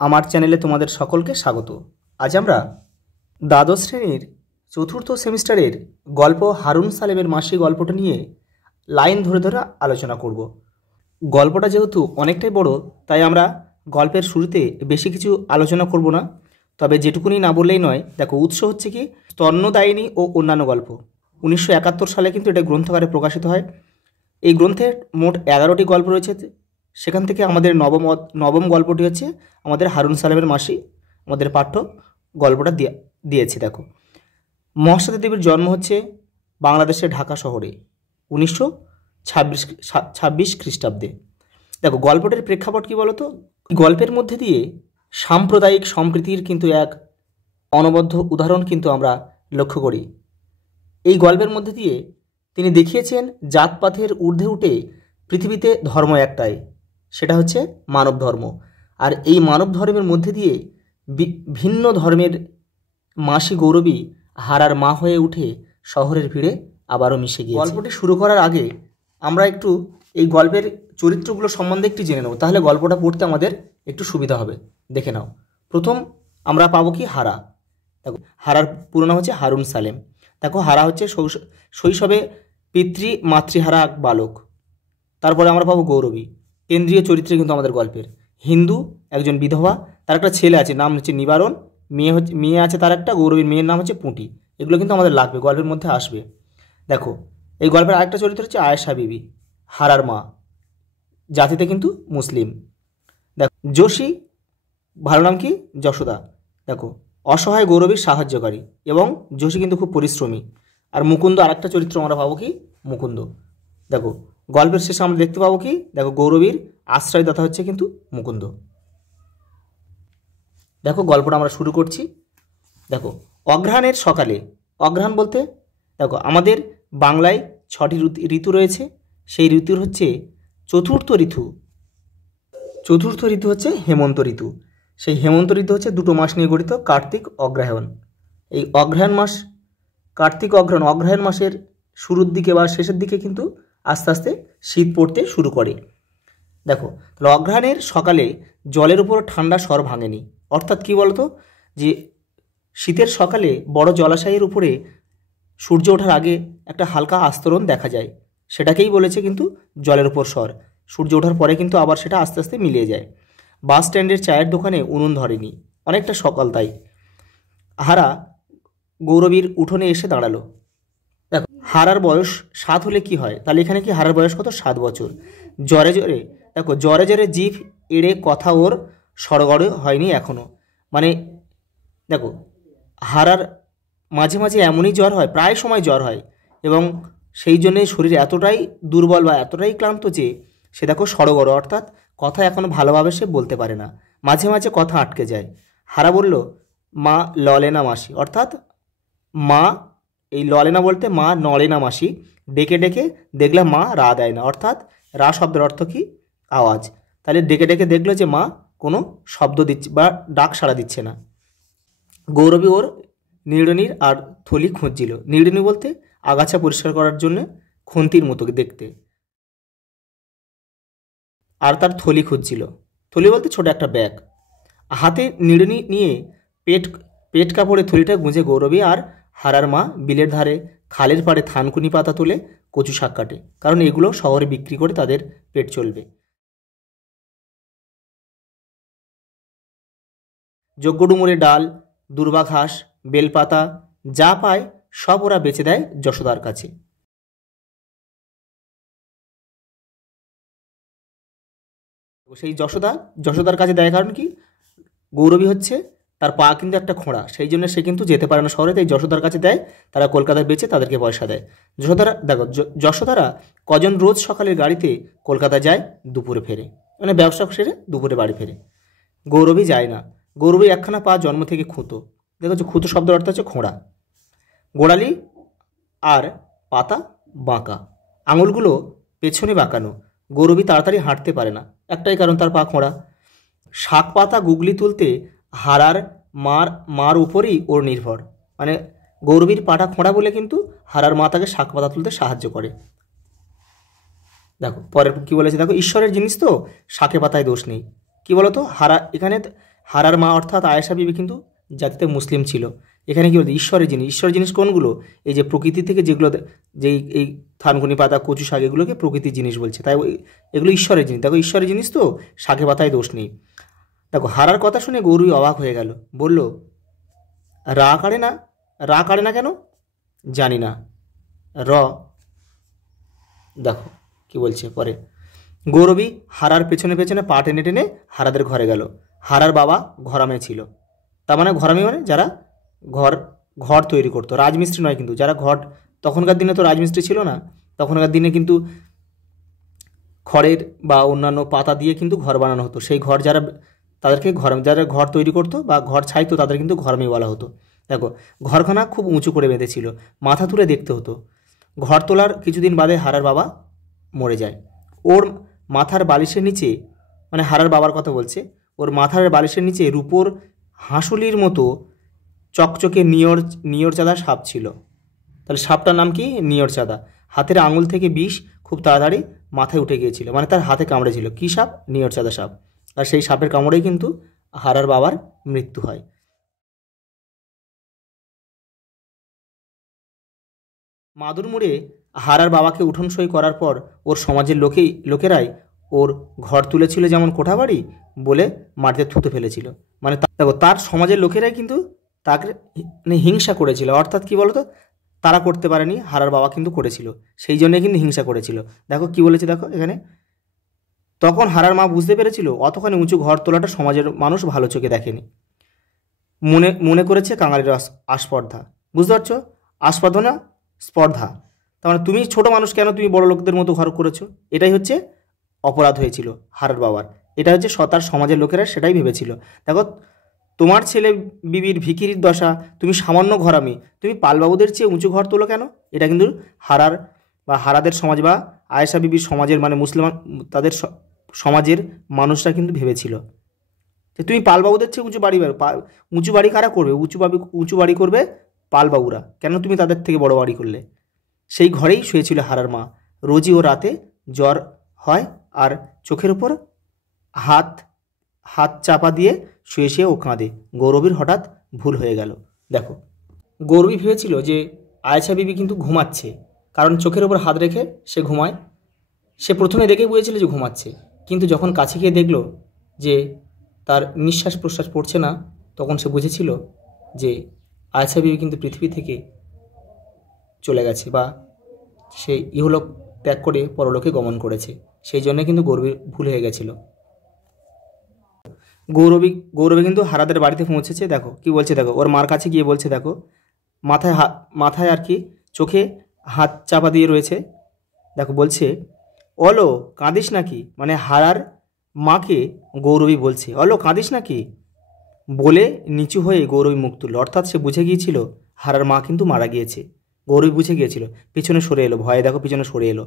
আমার চ্যানেলে তোমাদের সকলকে স্বাগত। আজ আমরা দ্বাদশ শ্রেণীর চতুর্থ সেমিস্টারের গল্প হারুন সালেমের মাসি গল্পটা নিয়ে লাইন ধরে ধরে আলোচনা করব। গল্পটা যেহেতু অনেকটাই বড়, তাই আমরা গল্পের শুরুতে বেশি কিছু আলোচনা করব না। তবে যেটুকুনি না বললেই নয়, দেখো উৎস হচ্ছে কি স্তন্যদায়িনী ও অন্যান্য গল্প। 1971 সালে কিন্তু এটা গ্রন্থাগারে প্রকাশিত হয়। এই গ্রন্থের মোট 11টি গল্প রয়েছে। সেখান থেকে আমাদের নবম গল্পটি হচ্ছে আমাদের হারুন সালেমের মাসি আমাদের পাঠ্য গল্পটা দিয়েছে। দেখো, মহাশ্বেতা দেবীর জন্ম হচ্ছে বাংলাদেশের ঢাকা শহরে 1926 খ্রিস্টাব্দে। দেখো, গল্পটির প্রেক্ষাপট কী বলতো? গল্পের মধ্যে দিয়ে সাম্প্রদায়িক সম্প্রীতির কিন্তু এক অনবদ্য উদাহরণ কিন্তু আমরা লক্ষ্য করি। এই গল্পের মধ্যে দিয়ে তিনি দেখিয়েছেন জাতপাতের ঊর্ধ্বে উঠে পৃথিবীতে ধর্ম একটাই, সেটা হচ্ছে মানব ধর্ম। আর এই মানব ধর্মের মধ্যে দিয়ে ভিন্ন ধর্মের মাসি গৌরবী হারার মা হয়ে উঠে শহরের ভিড়ে আবারও মিশে গিয়েছে। গল্পটি শুরু করার আগে আমরা একটু এই গল্পের চরিত্রগুলো সম্বন্ধে একটু জেনে নেব, তাহলে গল্পটা পড়তে আমাদের একটু সুবিধা হবে। দেখে নাও, প্রথম আমরা পাবো কি হারা। দেখো, হারার পুরো নাম হচ্ছে হারুন সালেম। দেখো, হারা হচ্ছে শৈশবে মাতৃহারা এক বালক। তারপরে আমরা পাবো গৌরবী, কেন্দ্রীয় চরিত্রে কিন্তু আমাদের গল্পের। হিন্দু, একজন বিধবা, তার একটা ছেলে আছে, নাম হচ্ছে নিবারণ, মেয়ে আছে তার একটা, গৌরবীর মেয়ের নাম হচ্ছে পুঁটি। এগুলো কিন্তু আমাদের লাগবে, গল্পের মধ্যে আসবে। দেখো, এই গল্পের আরেকটা চরিত্র হচ্ছে আয়েশা বিবি, হারার মা, জাতিতে কিন্তু মুসলিম। দেখো, যোশী, ভালো নাম কি যশোদা। দেখো, অসহায় গৌরবীর সাহায্যকারী, এবং যোশী কিন্তু খুব পরিশ্রমী। আর মুকুন্দ আরেকটা চরিত্র আমরা পাবো কি মুকুন্দ। দেখো, গল্পের শেষে আমরা দেখতে পাবো কি, দেখো গৌরবীর আশ্রয়দাতা হচ্ছে কিন্তু মুকুন্দ। দেখো, গল্পটা আমরা শুরু করছি। দেখো, অঘ্রাণের সকালে, অঘ্রাণ বলতে দেখো আমাদের বাংলায় 6টি ঋতু রয়েছে। সেই ঋতুর হচ্ছে চতুর্থ ঋতু হচ্ছে হেমন্ত ঋতু। সেই হেমন্ত ঋতু হচ্ছে 2টো মাস নিয়ে গঠিত, কার্তিক অগ্রহায়ণ। এই অগ্রহায়ণ মাস, কার্তিক অগ্রহায়ণ মাসের শুরুর দিকে বা শেষের দিকে কিন্তু আস্তে আস্তে শীত পড়তে শুরু করে। দেখো, তাহলে অঘ্রাণের সকালে জলের উপর ঠান্ডা স্বর ভাঙেনি। অর্থাৎ কি বলতো, যে শীতের সকালে বড় জলাশয়ের উপরে সূর্য ওঠার আগে একটা হালকা আস্তরণ দেখা যায়, সেটাকেই বলেছে কিন্তু জলের উপর স্বর। সূর্য ওঠার পরে কিন্তু আবার সেটা আস্তে আস্তে মিলিয়ে যায়। বাস স্ট্যান্ডের চায়ের দোকানে উনুন ধরেনি, অনেকটা সকাল তাই। হারা গৌরবীর উঠোনে এসে দাঁড়ালো। দেখো, হারার বয়স 7 হলে কি হয়, তাহলে এখানে কি হারার বয়স কত? 7 বছর। জ্বরে জ্বরে, দেখো জ্বরে জ্বরে জিভ এড়ে কথা ওর সড়গড় হয়নি এখনও। মানে দেখো, হারার মাঝে মাঝে এমনই জ্বর হয়, প্রায় সময় জ্বর হয়, এবং সেই জন্যে শরীর এতটাই দুর্বল বা এতটাই ক্লান্ত যে সে দেখো সড়গড়, অর্থাৎ কথা এখনও ভালোভাবে সে বলতে পারে না, মাঝে মাঝে কথা আটকে যায়। হারা বলল, মা ললে না মাসি, অর্থাৎ মা, এই ললে না বলতে মা নড়ে না মাসি। ডেকে ডেকে দেখলাম মা রা দেয় না, অর্থাৎ রা শব্দের অর্থ কি? আওয়াজ। তাহলে ডেকে ডেকে দেখলো যে মা কোনো শব্দ দিচ্ছে বা ডাক সাড়া দিচ্ছে না। গৌরবী ওর নিড়নির আর থলি খুঁজছিল। নিড়নি বলতে আগাছা পরিষ্কার করার জন্য খুন্তির মতো দেখতে, আর তার থলি খুঁজছিল। থলি বলতে ছোট একটা ব্যাগ। হাতে নিড়নি নিয়ে পেট কাপড়ে থলিটা গুঁজে গৌরবী আর হারার মা বিলের ধারে খালের পাড়ে থানকুনি পাতা তুলে কচু শাক কাটে, কারণ এগুলো শহরে বিক্রি করে তাদের পেট চলবে। যজ্ঞডুমুরের ডাল, দুর্বা ঘাস, বেলপাতা যা পায় সব ওরা বেচে দেয় যশোদার কাছে। সেই যশোদার কাছে দেয় কারণ কি? গৌরবী হচ্ছে তার পা কিন্তু একটা খোঁড়া, সেই জন্য সে কিন্তু যেতে পারে না শহরে, তাই যশোদার কাছে দেয়। তারা কলকাতায় বেচে তাদেরকে পয়সা দেয়। যশোদারা কজন রোজ সকালের গাড়িতে কলকাতা যায়, দুপুরে ফেরে, মানে ব্যবসা সেরে দুপুরে বাড়ি ফেরে। গৌরবী যায় না। গৌরবী একখানা পা জন্ম থেকে খুঁতো। দেখো, খুঁতো শব্দের অর্থ হচ্ছে খোঁড়া। গোড়ালি আর পাতা বাঁকা, আঙুলগুলো পেছনে বাঁকানো। গৌরবী তাড়াতাড়ি হাঁটতে পারে না, একটাই কারণ, তার পা খোঁড়া। শাক পাতা গুগলি তুলতে হারার মার উপরই ওর নির্ভর। মানে গৌরবীর পাটা খোঁড়া বলে কিন্তু হারার মা তাকে শাক পাতা তুলতে সাহায্য করে। দেখো পরের কি বলেছে, দেখো ঈশ্বরের জিনিস তো শাকে পাতায় দোষ নেই। কি বলতো, এখানে হারার মা অর্থাৎ আয়েশা বিবি কিন্তু জাতিতে মুসলিম ছিল। এখানে কি বলতে ঈশ্বরের জিনিস কোনগুলো, এই যে প্রকৃতি থেকে যেগুলো, যেই এই থানকুনি পাতা, কচু শাক, এগুলোকে প্রকৃতির জিনিস বলছে, তাই এগুলো ঈশ্বরের জিনিস। দেখো ঈশ্বরের জিনিস তো, শাকে পাতায় দোষ নেই। দেখো হারার কথা শুনে গৌরী অবাক হয়ে গেল, বলল, রা কাড়ে না কেন? জানি না। র, দেখো কি বলছে পরে। গৌরবী হারার পেছনে পেছনে পা টেনে টেনে হারাদের ঘরে গেল। হারার বাবা ঘরামে ছিল, তার মানে ঘরামি মানে যারা ঘর তৈরি করতো, রাজমিস্ত্রি নয় কিন্তু, যারা ঘর, তখনকার দিনে তো রাজমিস্ত্রি ছিল না, তখনকার দিনে কিন্তু খড়ের বা অন্যান্য পাতা দিয়ে কিন্তু ঘর বানানো হতো। সেই ঘর যারা যারা ঘর তৈরি করতো বা ঘর ছাইতো তাদের কিন্তু ঘরমি বলা হতো। দেখো ঘরখানা খুব উঁচু করে বেঁধেছিল, মাথা তুলে দেখতে হতো। ঘর তোলার কিছুদিন বাদে হারার বাবা মরে যায়। ওর মাথার বালিশের নিচে, মানে হারার বাবার কথা বলছে, ওর মাথার বালিশের নিচে রূপোর হাঁসুলির মতো চকচকে নিয়রচাঁদা সাপ ছিল। তাহলে সাপটার নাম কি? নিয়রচাঁদা। হাতের আঙুল থেকে বিষ খুব তাড়াতাড়ি মাথায় উঠে গিয়েছিল, মানে তার হাতে কামড়েছিল। কী সাপ? নিয়রচাঁদা সাপ। আর সেই সাপের কামড়েই কিন্তু হারার বাবার মৃত্যু হয়। মাদুর মুড়ে হারার বাবাকে উঠোন সই করার পর ওর সমাজের লোকেরাই ওর ঘর তুলেছিল যেমন কোঠাবাড়ি বলে মাটিতে থুতে ফেলেছিল। মানে দেখো তার সমাজের লোকেরাই কিন্তু তাকে হিংসা করেছিল, অর্থাৎ কি বলতো, তারা করতে পারেনি, হারার বাবা কিন্তু করেছিল, সেই জন্যই কিন্তু হিংসা করেছিল। দেখো কি বলেছে, দেখো এখানে, তখন হারার মা বুঝতে পেরেছিল অতখানি উঁচু ঘর তোলাটা সমাজের মানুষ ভালো চোখে দেখেনি। মনে করেছে কাঙালির আস্পর্ধা। বুঝতে পারছো? আস্পর্ধা না, স্পর্ধা। তার মানে তুমি ছোট মানুষ, কেন তুমি বড় লোকদের মতো ঘর করেছো, এটাই হচ্ছে অপরাধ হয়েছিল হারার বাবার। এটা হচ্ছে তার সমাজের লোকেরা সেটাই ভেবেছিল। দেখো তোমার ছেলে বিবির ভিখিরির দশা, তুমি সামান্য ঘরামি, তুমি পালবাবুদের চেয়ে উঁচু ঘর তোলো কেন? এটা কিন্তু হারার বা হারাদের সমাজ বা আয়েশা বিবির সমাজের, মানে মুসলমান তাদের সমাজের মানুষরা কিন্তু ভেবেছিল যে তুমি পালবাবুদের চেয়ে উঁচু বাড়ি কারা করবে? উঁচু বাড়ি করবে পালবাবুরা, কেন তুমি তাদের থেকে বড় বাড়ি করলে? সেই ঘরেই শুয়েছিল হারার মা। রোজই ও রাতে জ্বর হয় আর চোখের উপর হাত চাপা দিয়ে শুয়ে শুয়ে ও কাঁদে। গৌরবীর হঠাৎ ভুল হয়ে গেল। দেখো গৌরবী ভেবেছিল যে আয়েশা বিবি কিন্তু ঘুমাচ্ছে, কারণ চোখের ওপর হাত রেখে সে ঘুমায়। সে প্রথমে দেখে বুঝেছিল যে ঘুমাচ্ছে, কিন্তু যখন কাছে গিয়ে দেখল যে তার নিঃশ্বাস প্রশ্বাস পড়ছে না, তখন সে বুঝেছিল যে আয়েশা বিবি কিন্তু পৃথিবী থেকে চলে গেছে, বা সে ইহলোক ত্যাগ করে পরলোকে গমন করেছে। সেই জন্য কিন্তু গৌরবী ভুল হয়ে গেছিল। গৌরবী কিন্তু হারাদের বাড়িতে পৌঁছেছে। দেখো কি বলছে, দেখো ওর মার কাছে গিয়ে বলছে, দেখো মাথায় আর কি চোখে হাত চাপা দিয়ে রয়েছে। দেখো বলছে, অলো কাঁদিস নাকি? মানে হারার মাকে গৌরবী বলছে, অলো কাঁদিস নাকি? বলে নিচু হয়ে গৌরবী মুখ তুলল। অর্থাৎ সে বুঝে গিয়েছিল হারার মা কিন্তু মারা গিয়েছে। গৌরবী বুঝে গিয়েছিল, পিছনে সরে এলো, ভয়ে দেখো পিছনে সরে এলো।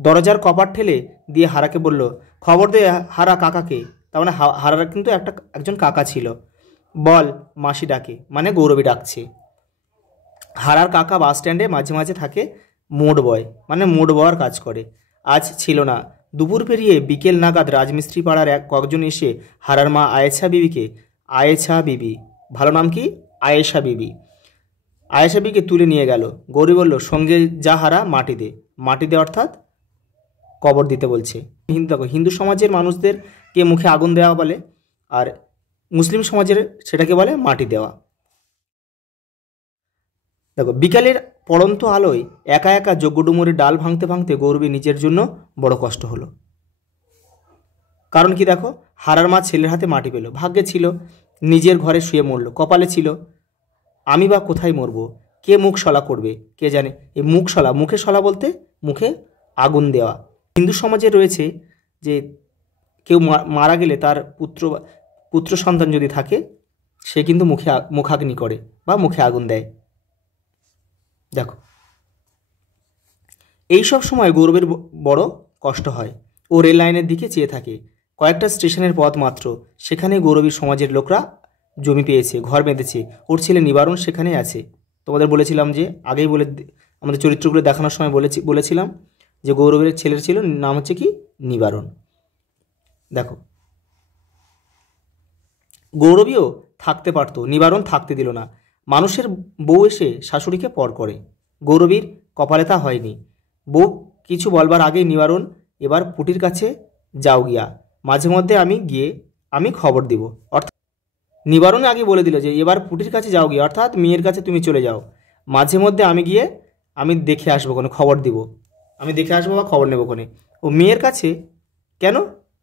দরজার কপাট ঠেলে দিয়ে হারাকে বলল, খবর দে হারা কাকাকে। তার মানে হারার কিন্তু একজন কাকা ছিল। বল মাসি ডাকে, মানে গৌরবী ডাকছে। হারার কাকা বাস স্ট্যান্ডে মাঝে মাঝে থাকে, মোড় বয়, মানে মোড় বয়ার কাজ করে। আজ ছিল না। দুপুর পেরিয়ে বিকেল নাগাদ রাজমিস্ত্রি পাড়ার কয়েকজন এসে হারার মা আয়েশা বিবি, ভালো নাম কি? আয়েশা বিবিকে তুলে নিয়ে গেল। গৌরী বলল, সঙ্গে যা হারা মাটি দে অর্থাৎ কবর দিতে বলছে। হিন্দু সমাজের মানুষদেরকে মুখে আগুন দেওয়া বলে, আর মুসলিম সমাজের সেটাকে বলে মাটি দেওয়া। দেখো বিকালের পড়ন্ত আলোয় একা একা যজ্ঞডুমুরের ডাল ভাঙতে ভাঙতে গৌরবী নিজের জন্য বড় কষ্ট হলো। কারণ কি, দেখো হারার মা ছেলের হাতে মাটি পেল, ভাগ্যে ছিল, নিজের ঘরে শুয়ে মরল, কপালে ছিল। আমি বা কোথায় মরবো? কে মুখ সলা করবে? কে জানে। এই মুখে সলা বলতে মুখে আগুন দেওয়া। হিন্দু সমাজে রয়েছে যে কেউ মারা গেলে তার পুত্র সন্তান যদি থাকে, সে কিন্তু মুখাগ্নি করে বা মুখে আগুন দেয়। দেখো এইসব সময় গৌরবের বড় কষ্ট হয়। ও রেল লাইনের দিকে চেয়ে থাকে। কয়েকটা স্টেশনের পথ মাত্র, সেখানে গৌরবীর সমাজের লোকরা জমি পেয়েছে, ঘর বেঁধেছে। ওর ছেলে নিবারণ সেখানেই আছে। তোমাদের বলেছিলাম যে আগেই আমাদের চরিত্রগুলো দেখানোর সময় বলেছিলাম যে গৌরবের ছেলের ছিল নাম হচ্ছে কি? নিবারণ। দেখো গৌরবীও থাকতে পারত, নিবারণ থাকতে দিল না। মানুষের বউ এসে শাশুড়িকে পর করে, গৌরবীর কপালে তা হয়নি। বউ কিছু বলবার আগেই নিবারণ, এবার পুটির কাছে যাও গিয়া, মাঝে মধ্যে আমি খবর দিব। অর্থাৎ নিবারণ আগে বলে দিল যে এবার পুটির কাছে যাও গিয়ে, অর্থাৎ মেয়ের কাছে তুমি চলে যাও, মাঝে মধ্যে আমি দেখে আসবো, কোনো খবর দিব, আমি দেখে আসবো বা খবর নেবো কোনে। ও মেয়ের কাছে কেন,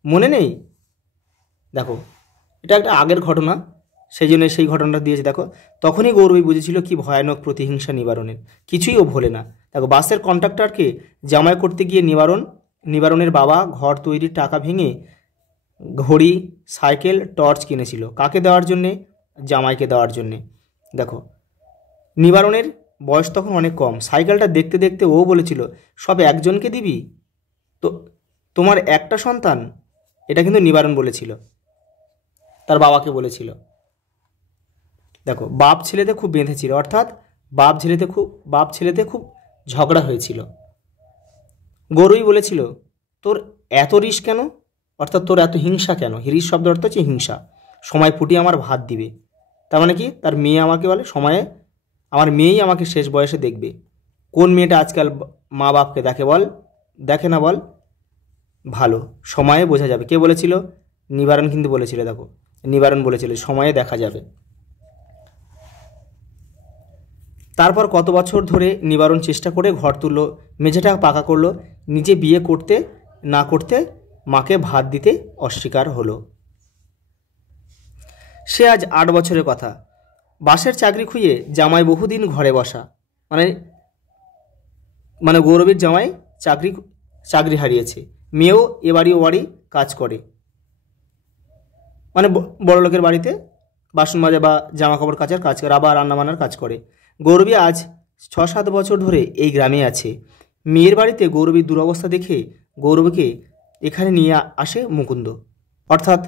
মনে নেই? দেখো, এটা একটা আগের ঘটনা, সেই জন্য সেই ঘটনাটা দিয়েছে। দেখো, তখনই গৌরবী বুঝেছিল কি ভয়ানক প্রতিহিংসা নিবারণের, কিছুই ও ভোলে না। দেখো, বাসের কন্ট্রাক্টরকে জামাই করতে গিয়ে নিবারণের বাবা ঘর তৈরির টাকা ভেঙে ঘড়ি, সাইকেল, টর্চ কিনেছিল। কাকে দেওয়ার জন্যে? জামাইকে দেওয়ার জন্যে। দেখো, নিবারণের বয়স তখন অনেক কম। সাইকেলটা দেখতে দেখতে ও বলেছিল, সব একজনকে দিবি তো, তোমার একটা সন্তান। এটা কিন্তু নিবারণ বলেছিল, তার বাবাকে বলেছিল। দেখো, বাপ ছেলেতে খুব বেঁধেছিল, অর্থাৎ বাপ ছেলেতে খুব ঝগড়া হয়েছিল। গৌরবী বলেছিল, তোর এত রিস কেন, অর্থাৎ তোর এত হিংসা কেন? রিস শব্দ অর্থ হচ্ছে হিংসা। সময় ফুটিয়ে আমার ভাত দিবে, তার মানে কি, তার মেয়ে আমাকে বলে সময়ে আমার মেয়েই আমাকে শেষ বয়সে দেখবে। কোন মেয়েটা আজকাল মা বাপকে দেখে না বল? ভালো, সময়ে বোঝা যাবে। কে বলেছিল? নিবারণ কিন্তু বলেছিল। দেখো, নিবারণ বলেছিল সময়ে দেখা যাবে। তারপর কত বছর ধরে নিবারণ চেষ্টা করে ঘর তুলল, মেঝেটা পাকা করলো, নিজে বিয়ে করতে না করতে মাকে ভাত দিতে অস্বীকার হলো। সে আজ 8 বছরের কথা। বাসের চাকরি খুইয়ে জামাই বহুদিন ঘরে বসা, মানে গৌরবীর জামাই চাকরি হারিয়েছে। মেয়েও এ বাড়ি ও বাড়ি কাজ করে, মানে বড় লোকের বাড়িতে বাসন মাজা বা জামা কাপড় কাচার কাজ করে, আবার রান্নাবান্নার কাজ করে। গৌরবী আজ 6-7 বছর ধরে এই গ্রামে আছে। মেয়ের বাড়িতে গৌরবীর দুরবস্থা দেখে গৌরবীকে এখানে নিয়ে আসে মুকুন্দ। অর্থাৎ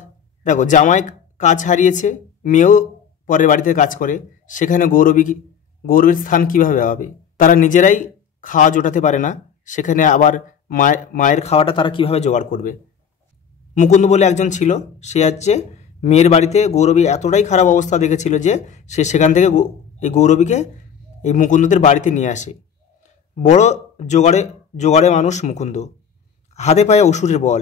দেখো, জামাই কাজ হারিয়েছে, মেয়েও পরের বাড়িতে কাজ করে, সেখানে গৌরবীর স্থান কীভাবে হবে? তারা নিজেরাই খাওয়া জোটাতে পারে না, সেখানে আবার মায়ের খাওয়াটা তারা কীভাবে জোগাড় করবে? মুকুন্দ বলে একজন ছিল, সে হচ্ছে মেয়ের বাড়িতে গৌরবী এতটাই খারাপ অবস্থা দেখেছিল যে সে সেখান থেকে এই গৌরবীকে এই মুকুন্দদের বাড়িতে নিয়ে আসে। বড় জোগাড়ে মানুষ মুকুন্দ, হাতে পায়ে অসুরের বল।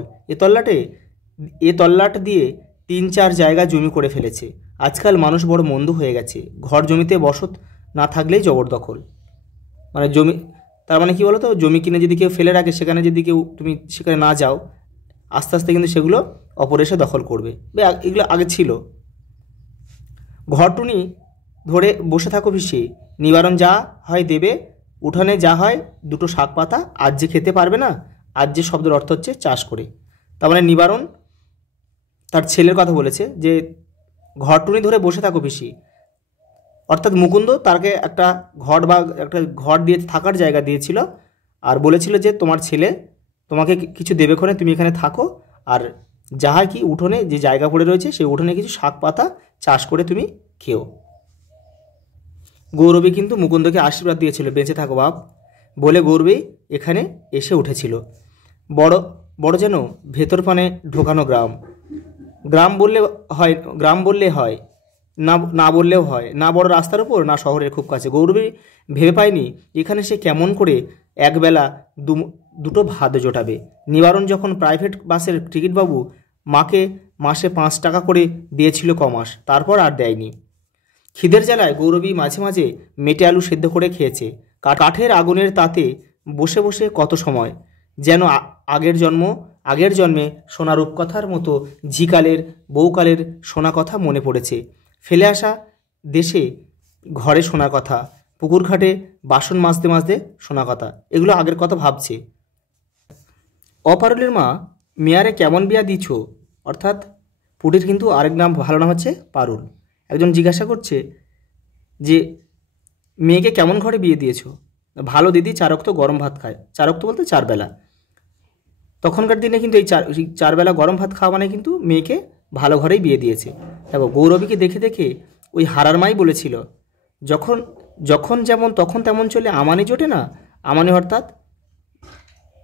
এ তল্লাট দিয়ে 3-4 জায়গা জমি করে ফেলেছে। আজকাল মানুষ বড় মন্দ হয়ে গেছে, ঘর জমিতে বসত না থাকলেই জবরদখল। মানে জমি, তার মানে কি বলো তো, জমি কিনে যদি কেউ ফেলে রাখে, সেখানে যদি তুমি সেখানে না যাও, আস্তে আস্তে কিন্তু সেগুলো অপর এসে দখল করবে। এগুলো আগে ছিল। ঘরটুনি ধরে বসে থাকো পিছিয়ে, নিবারণ যা হয় দেবে, উঠানে যা হয় 2টো শাক পাতা, আজ যে খেতে পারবে না। আজ যে শব্দের অর্থ হচ্ছে চাষ করে। তার মানে নিবারণ তার ছেলের কথা বলেছে যে ঘরটুনি ধরে বসে থাকো পিসি, অর্থাৎ মুকুন্দ তাকে একটা ঘর দিয়ে থাকার জায়গা দিয়েছিল, আর বলেছিল যে তোমার ছেলে তোমাকে কিছু দেবে, তুমি এখানে থাকো, আর যাহা কি উঠোনে যে জায়গা পড়ে রয়েছে সেই উঠোনে কিছু শাক পাতা চাষ করে তুমি খেও। গৌরবী কিন্তু মুকুন্দকে আশীর্বাদ দিয়েছিল, বেঁচে থাকো বাপ বলে গৌরবী এখানে এসে উঠেছিল। বড় যেন ভেতর পানে ঢোকানো গ্রাম বললে হয়, না বললেও হয়, না বড় রাস্তার উপর, না শহরের খুব কাছে। গৌরবী ভেবে পায়নি এখানে সে কেমন করে একবেলা 2টো ভাত জোটাবে। নিবারণ যখন প্রাইভেট বাসের টিকিটবাবু মাকে মাসে 5 টাকা করে দিয়েছিল কমাস, তারপর আর দেয়নি। খিদের জ্বালায় গৌরবী মাঝে মাঝে মেটে আলু সেদ্ধ করে খেয়েছে। কাঠের আগুনের তাতে বসে বসে কত সময়, যেন আগের জন্মে শোনা রূপকথার মতো ঝিকালের বউকালের শোনা কথা মনে পড়েছে। ফেলে আসা দেশে ঘরে শোনা কথা, পুকুর ঘাটে বাসন মাজতে মাজতে শোনা কথা, এগুলো আগের কথা ভাবছে। অপারুলের মা, মেয়ারে কেমন বিয়া দিছ? অর্থাৎ পুটির কিন্তু আরেক নাম, ভালো নাম হচ্ছে পারুল। একজন জিজ্ঞাসা করছে যে মেয়েকে কেমন ঘরে বিয়ে দিয়েছ? ভালো দিদি, 4 অক্ত গরম ভাত খায়। 4 অক্ত বলতে 4 বেলা। তখনকার দিনে কিন্তু এই 4 বেলা গরম ভাত খাওয়া মানে কিন্তু মেয়েকে ভালো ঘরেই বিয়ে দিয়েছে। দেখো, গৌরবীকে দেখে দেখে ওই হারার মাই বলেছিল, যখন যেমন তখন তেমন চলে আমানি জোটে না। আমানি অর্থাৎ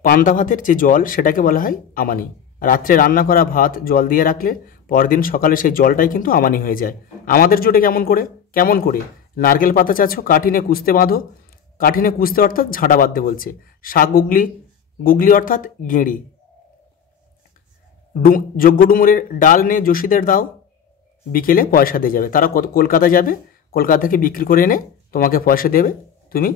পান্তা ভাতের যে জল, সেটাকে বলা হয় আমানি। রাত্রে রান্না করা ভাত জল দিয়ে রাখলে পরদিন সকালে সেই জলটাই কিন্তু আমানি হয়ে যায়। আমাদের জোটে কেমন করে নারকেল পাতা চাচ্ছ, কাঠিনে কুস্তে বাঁধো। কাঠিনে কুস্তে অর্থাৎ ঝাঁটা বাঁধতে বলছে। শাক গুগলি, গুগলি অর্থাৎ গেঁড়ি। যজ্ঞ ডুমুরের ডাল নিয়ে যোশীদের দাও, বিকেলে পয়সা দিয়ে যাবে। তারা কলকাতা যাবে, কলকাতা থেকে বিক্রি করে এনে তোমাকে পয়সা দেবে, তুমি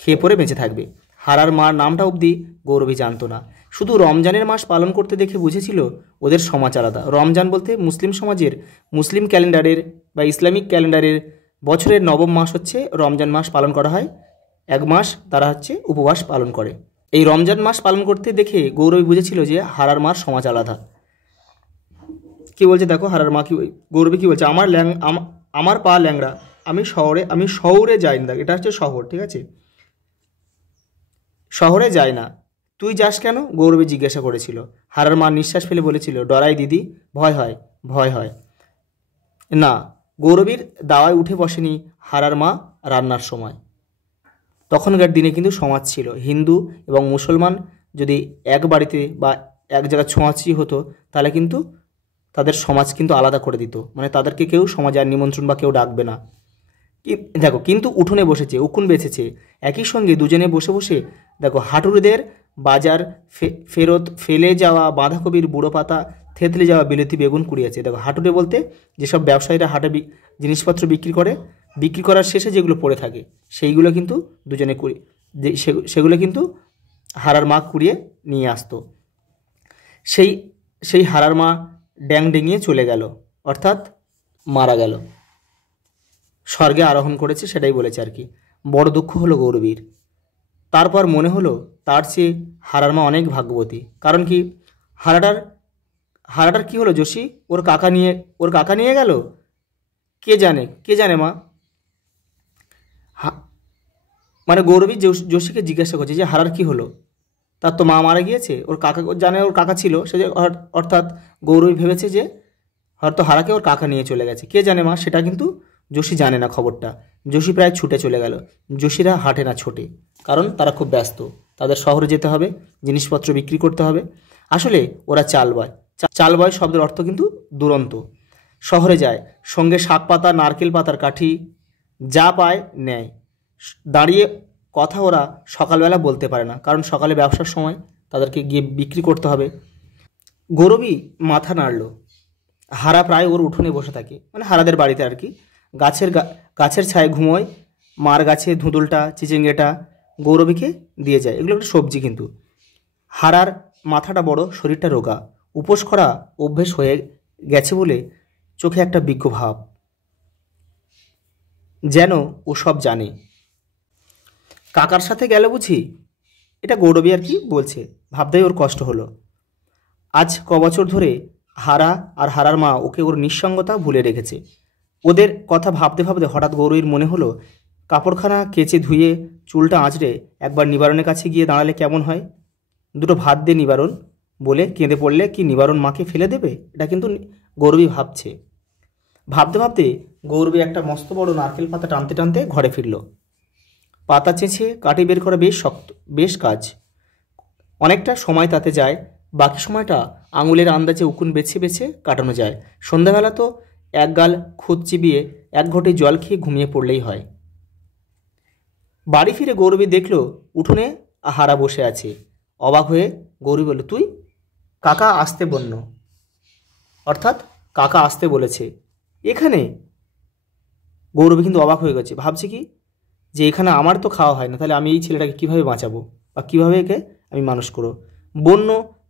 খেয়ে পরে বেঁচে থাকবে। হারার মার নামটা অবধি গৌরবী জানতো না। শুধু রমজানের মাস পালন করতে দেখে বুঝেছিল ওদের সমাজ আলাদা। রমজান বলতে মুসলিম সমাজের, মুসলিম ক্যালেন্ডারের বা ইসলামিক ক্যালেন্ডারের বছরের নবম মাস হচ্ছে রমজান মাস পালন করা হয়। এক মাস তারা হচ্ছে উপবাস পালন করে। এই রমজান মাস পালন করতে দেখে গৌরবী বুঝেছিল যে হারার মার সমাজ আলাদা। কি বলছে দেখো, হারার মা কি, গৌরবী কি বলছে, আমার পা ল্যাংড়া, আমি শহরে যাই না। এটা হচ্ছে শহর, ঠিক আছে, শহরে যাই না। তুই যাস কেন? গৌরবী জিজ্ঞাসা করেছিল। হারার মা নিঃশ্বাস ফেলে বলেছিল, ডরাই দিদি, ভয় হয়। না, গৌরবীর দাওয়ায় উঠে বসেনি হারার মা রান্নার সময়। তখনকার দিনে কিন্তু সমাজ ছিল, হিন্দু এবং মুসলমান যদি এক বাড়িতে বা এক জায়গায় ছোঁয়াছি হতো তাহলে কিন্তু তাদের সমাজ কিন্তু আলাদা করে দিত, মানে তাদেরকে কেউ সমাজে আর নিমন্ত্রণ বা কেউ ডাকবে না। দেখো, কিন্তু উঠোনে বসেছে, উকুন বেছেছে, একই সঙ্গে দুজনে বসে বসে দেখো হাটুরিদের বাজার ফেরত ফেলে যাওয়া বাঁধাকপির বুড়ো পাতা, থেতলে যাওয়া বিলেতি বেগুন কুড়িয়েছে। দেখো, হাটুরে বলতে যেসব ব্যবসায়ীরা হাটে জিনিসপত্র বিক্রি করার শেষে যেগুলো পড়ে থাকে সেইগুলো কিন্তু দুজনে সেগুলো কিন্তু হারার মা কুড়িয়ে নিয়ে আসতো। সেই হারার মা ড্যাং ডেঙিয়ে চলে গেল, অর্থাৎ মারা গেল, স্বর্গে আরোহণ করেছে, সেটাই বলেছে আর কি। বড় দুঃখ হলো গৌরবীর। তারপর মনে হলো তার চেয়ে হারার মা অনেক ভাগ্যবতী। কারণ কি, হারাটার কি হলো, যোশী ওর কাকা নিয়ে গেল, কে জানে মা। মানে গৌরবী যোশীকে জিজ্ঞাসা করছে যে হারার কি হলো, তার তো মা মারা গিয়েছে, ওর কাকা ছিল, সে যে অর্থাৎ গৌরবী ভেবেছে যে হয়তো হারাকে ওর কাকা নিয়ে চলে গেছে, কে জানে মা। সেটা কিন্তু যোশী জানে না খবরটা। যোশী প্রায় ছুটে চলে গেল। যোশীরা হাঁটে না, ছোটে, কারণ তারা খুব ব্যস্ত, তাদের শহরে যেতে হবে, জিনিসপত্র বিক্রি করতে হবে। আসলে ওরা চাল বয় শব্দের অর্থ কিন্তু দুরন্ত। শহরে যায়, সঙ্গে শাক পাতা, নারকেল পাতার কাঠি, যা পায় নেয়। দাঁড়িয়ে কথা ওরা সকালবেলা বলতে পারে না, কারণ সকালে ব্যবসার সময় তাদেরকে গিয়ে বিক্রি করতে হবে। গৌরবী মাথা নাড়ল। হারা প্রায় ওর উঠোনে বসে থাকে, মানে হারাদের বাড়িতে আর কি। গাছের ছায় ঘুমোয়। মার গাছে ধুঁদুলটা, চিচিঙ্গেটা গৌরবীকে দিয়ে যায়, এগুলো একটা সবজি। কিন্তু হারার মাথাটা বড়, শরীরটা রোগা, উপোস করা অভ্যেস হয়ে গেছে বলে চোখে একটা বিজ্ঞ ভাব, যেন ও সব জানে। কাকার সাথে গেল বুঝি, এটা গৌরবী আর কি বলছে। ভাবতেই ওর কষ্ট হলো। আজ কবছর ধরে হারা আর হারার মা ওকে ওর নিঃসঙ্গতা ভুলে রেখেছে। ওদের কথা ভাবতে ভাবতে হঠাৎ গৌরবীর মনে হলো, কাপড়খানা কেচে ধুয়ে চুলটা আঁচড়ে একবার নিবারণের কাছে গিয়ে দাঁড়ালে কেমন হয়। দুটো ভাত দে নিবারণ বলে কেঁদে পড়লে কি নিবারণ মাকে ফেলে দেবে? এটা কিন্তু গৌরবী ভাবছে। ভাবতে ভাবতে গৌরবী একটা মস্ত বড় নারকেল পাতা টানতে টানতে ঘরে ফিরল। পাতা চেঁচে কাটি বের করা বেশ কাজ, অনেকটা সময় তাতে যায়। বাকি সময়টা আঙুলের আন্দাজে উকুন বেছে বেছে কাটানো যায়। সন্ধ্যাবেলা তো এক গাল খুদ চিবিয়ে এক ঘটে জল খেয়ে ঘুমিয়ে পড়লেই হয়। বাড়ি ফিরে গৌরবী দেখল উঠোনে হারা বসে আছে। অবাক হয়ে গৌরবী বলল, তুই? কাকা আসতে বলল, অর্থাৎ কাকা আসতে বলেছে এখানে। গৌরবী কিন্তু অবাক হয়ে গেছে, ভাবছে কি যে এখানে আমার তো খাওয়া হয় না, তাহলে আমি এই ছেলেটাকে কীভাবে বাঁচাবো বা কীভাবে একে আমি মানুষ করবো। বন্য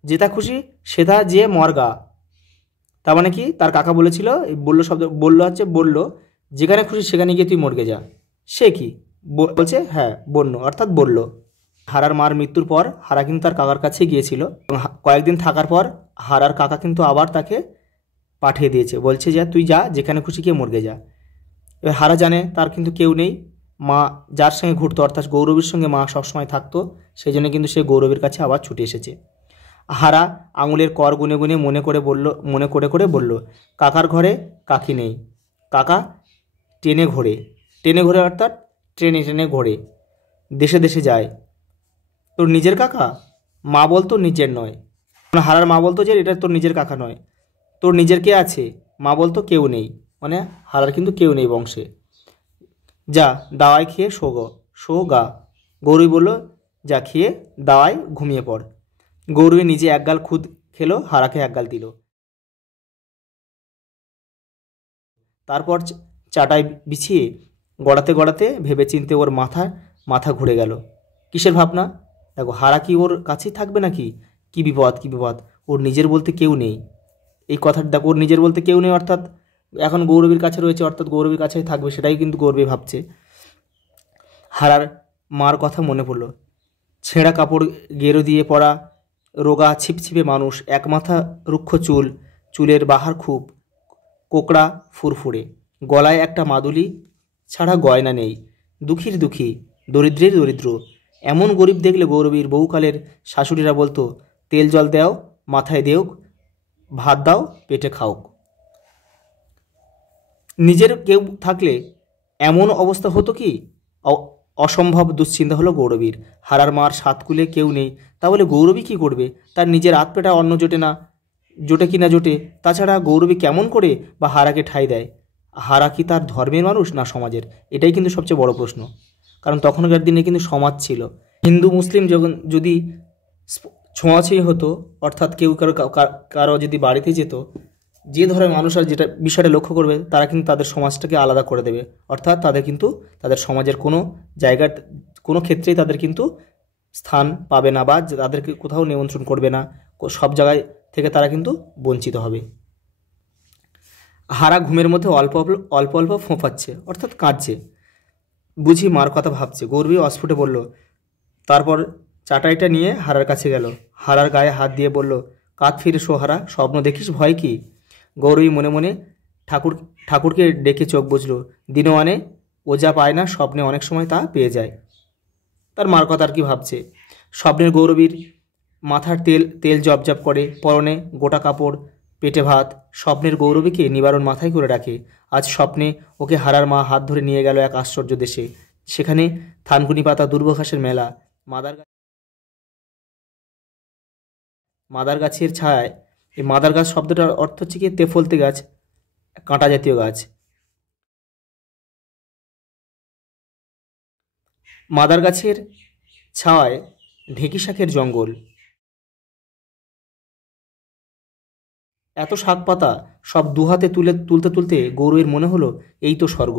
যেটা খুশি সেটা যে মর্গা, তার মানে কি তার কাকা বলেছিল, বলল যেখানে খুশি সেখানে গিয়ে তুই মর্গে যা। সে কি বলছে? হ্যাঁ, বন্য অর্থাৎ বলল। হারার মার মৃত্যুর পর হারা কিন্তু তার কাকার কাছে গিয়েছিল। কয়েকদিন থাকার পর হারার কাকা কিন্তু আবার তাকে পাঠিয়ে দিয়েছে, বলছে যে তুই যা, যেখানে খুশি গিয়ে মর্গে যা। এবার হারা জানে তার কিন্তু কেউ নেই। মা যার সঙ্গে ঘুরতো, অর্থাৎ গৌরবীর সঙ্গে মা সবসময় থাকতো, সেই জন্য কিন্তু সে গৌরবীর কাছে আবার ছুটে এসেছে। হারা আঙুলের কর গুনে গুনে মনে করে বলল, কাকার ঘরে কাকি নেই। কাকা ট্রেনে ঘোরে অর্থাৎ ট্রেনে ঘোরে, দেশে দেশে যায়। তোর নিজের কাকা? মা বলতো নিজের নয়। হারার মা বলতো যে এটা তোর নিজের কাকা নয়, তোর নিজের কে আছে? মা বলতো কেউ নেই, মানে হারার কিন্তু কেউ নেই বংশে। যা দাওয়াই খেয়ে শো গা। গৌরী বলল, যা খেয়ে দাওয়ায় ঘুমিয়ে পড়। গৌরী নিজে একগাল খুদ খেলো, হারাকে একগাল দিল। তারপর চাটাই বিছিয়ে গড়াতে গড়াতে ভেবে চিনতে ওর মাথা ঘুরে গেল। কিসের ভাবনা? দেখো, হারা কি ওর কাছেই থাকবে নাকি? কি বিপদ, কি বিপদ! ওর নিজের বলতে কেউ নেই। এই কথাটা দেখো, ওর নিজের বলতে কেউ নেই অর্থাৎ এখন গৌরবীর কাছে রয়েছে, অর্থাৎ গৌরবীর কাছেই থাকবে, সেটাই কিন্তু গৌরবী ভাবছে। হারার মার কথা মনে পড়ল। ছেঁড়া কাপড় গেরো দিয়ে পরা, রোগা ছিপছিপে মানুষ, এক মাথা রুক্ষ চুল, চুলের বাহার খুব কোকড়া ফুরফুরে, গলায় একটা মাদুলি ছাড়া গয়না নেই। দুঃখীর দুঃখী, দরিদ্রের দরিদ্র। এমন গরিব দেখলে গৌরবীর বহুকালের শাশুড়িরা বলতো, তেল জল দেও, মাথায় দেউক, ভাত দাও, পেটে খাওক। নিজের কেউ থাকলে এমন অবস্থা হতো কি? অসম্ভব দুশ্চিন্তা হলো গৌরবীর। হারার মার সাতকুলে কেউ নেই, তাহলে গৌরবী কি করবে? তার নিজের আতপেটা অন্ন জোটে কি না জোটে? তাছাড়া গৌরবী কেমন করে বা হারাকে ঠাঁই দেয়? হারা কি তার ধর্মের মানুষ না সমাজের? এটাই কিন্তু সবচেয়ে বড় প্রশ্ন। কারণ তখনকার দিনে কিন্তু সমাজ ছিল, হিন্দু মুসলিম যদি ছোঁয়াছুঁয়ি হতো, অর্থাৎ কেউ কারো যদি বাড়িতে যেত, যে ধরনের মানুষ আর যেটা বিষয়টা লক্ষ্য করবে, তারা কিন্তু তাদের সমাজটাকে আলাদা করে দেবে। অর্থাৎ তাদের সমাজের কোনো জায়গার কোনো ক্ষেত্রেই তাদের কিন্তু স্থান পাবে না, বা তাদেরকে কোথাও নিমন্ত্রণ করবে না। সব জায়গায় থেকে তারা কিন্তু বঞ্চিত হবে। হারা ঘুমের মধ্যে অল্প অল্প ফোঁপাচ্ছে, অর্থাৎ কাঁদছে। বুঝি মার কথা ভাবছে, গৌরবী অস্ফুটে বলল। তারপর চাটাইটা নিয়ে হারার কাছে গেল, হারার গায়ে হাত দিয়ে বলল, কাঁধ ফিরে শো হারা, স্বপ্ন দেখিস, ভয় কি? গৌরবী মনে মনে ঠাকুরকে ডেকে চোখ বুঝল। দিনও আনে, ও যা পায় না স্বপ্নে অনেক সময় তা পেয়ে যায়। তার মার কথা আর কি ভাবছে। স্বপ্নের গৌরবীর মাথার তেল জপজপ করে, পরনে গোটা কাপড়, পেটে ভাত। স্বপ্নের গৌরবীকে নিবারণ মাথায় করে রাখে। আজ স্বপ্নে ওকে হারার মা হাত ধরে নিয়ে গেল এক আশ্চর্য দেশে। সেখানে থানকুনি পাতা, দুর্বঘাসের মেলা, মাদার গাছের ছায়ায়। এই মাদার গাছ শব্দটার অর্থ হচ্ছে কি তেফলতে গাছ, কাঁটা জাতীয় গাছ। মাদার গাছের ছায়ায় ঢেঁকি শাকের জঙ্গল, এত শাক পাতা সব দুহাতে তুলতে গৌরবের মনে হলো এই তো স্বর্গ।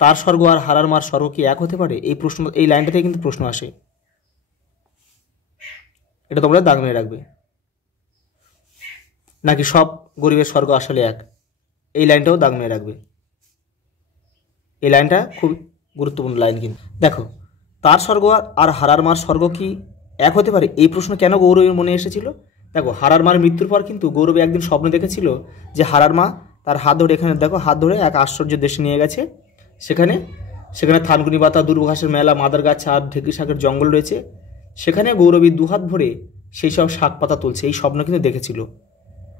তার স্বর্গ আর হারার মার স্বর্গ কি এক হতে পারে? এই লাইনটা থেকে কিন্তু প্রশ্ন আসে। এটা তোমরা দাগ মেরে রাখবে। নাকি সব গরিবের স্বর্গ আসলে এক? এই লাইনটাও দাগ মেরে রাখবে। এই লাইনটা খুব গুরুত্বপূর্ণ লাইন কিন্তু। দেখো, তার স্বর্গ আর হারার মার স্বর্গ কি এক হতে পারে? এই প্রশ্ন কেন গৌরবের মনে এসেছিল? দেখো, হারার মার মৃত্যুর পর কিন্তু গৌরব একদিন স্বপ্ন দেখেছিল যে হারার মা তার হাত ধরে, এখানে দেখো, হাত ধরে এক আশ্চর্য দেশে নিয়ে গেছে। সেখানে থানকুনি পাতা, দুর্বঘাসের মেলা, মাদার গাছ আর ঢেঁকি শাকের জঙ্গল রয়েছে। সেখানে গৌরবী দুহাত ভরে সেই সব শাক পাতা তুলছে। এই স্বপ্ন কিন্তু দেখেছিল।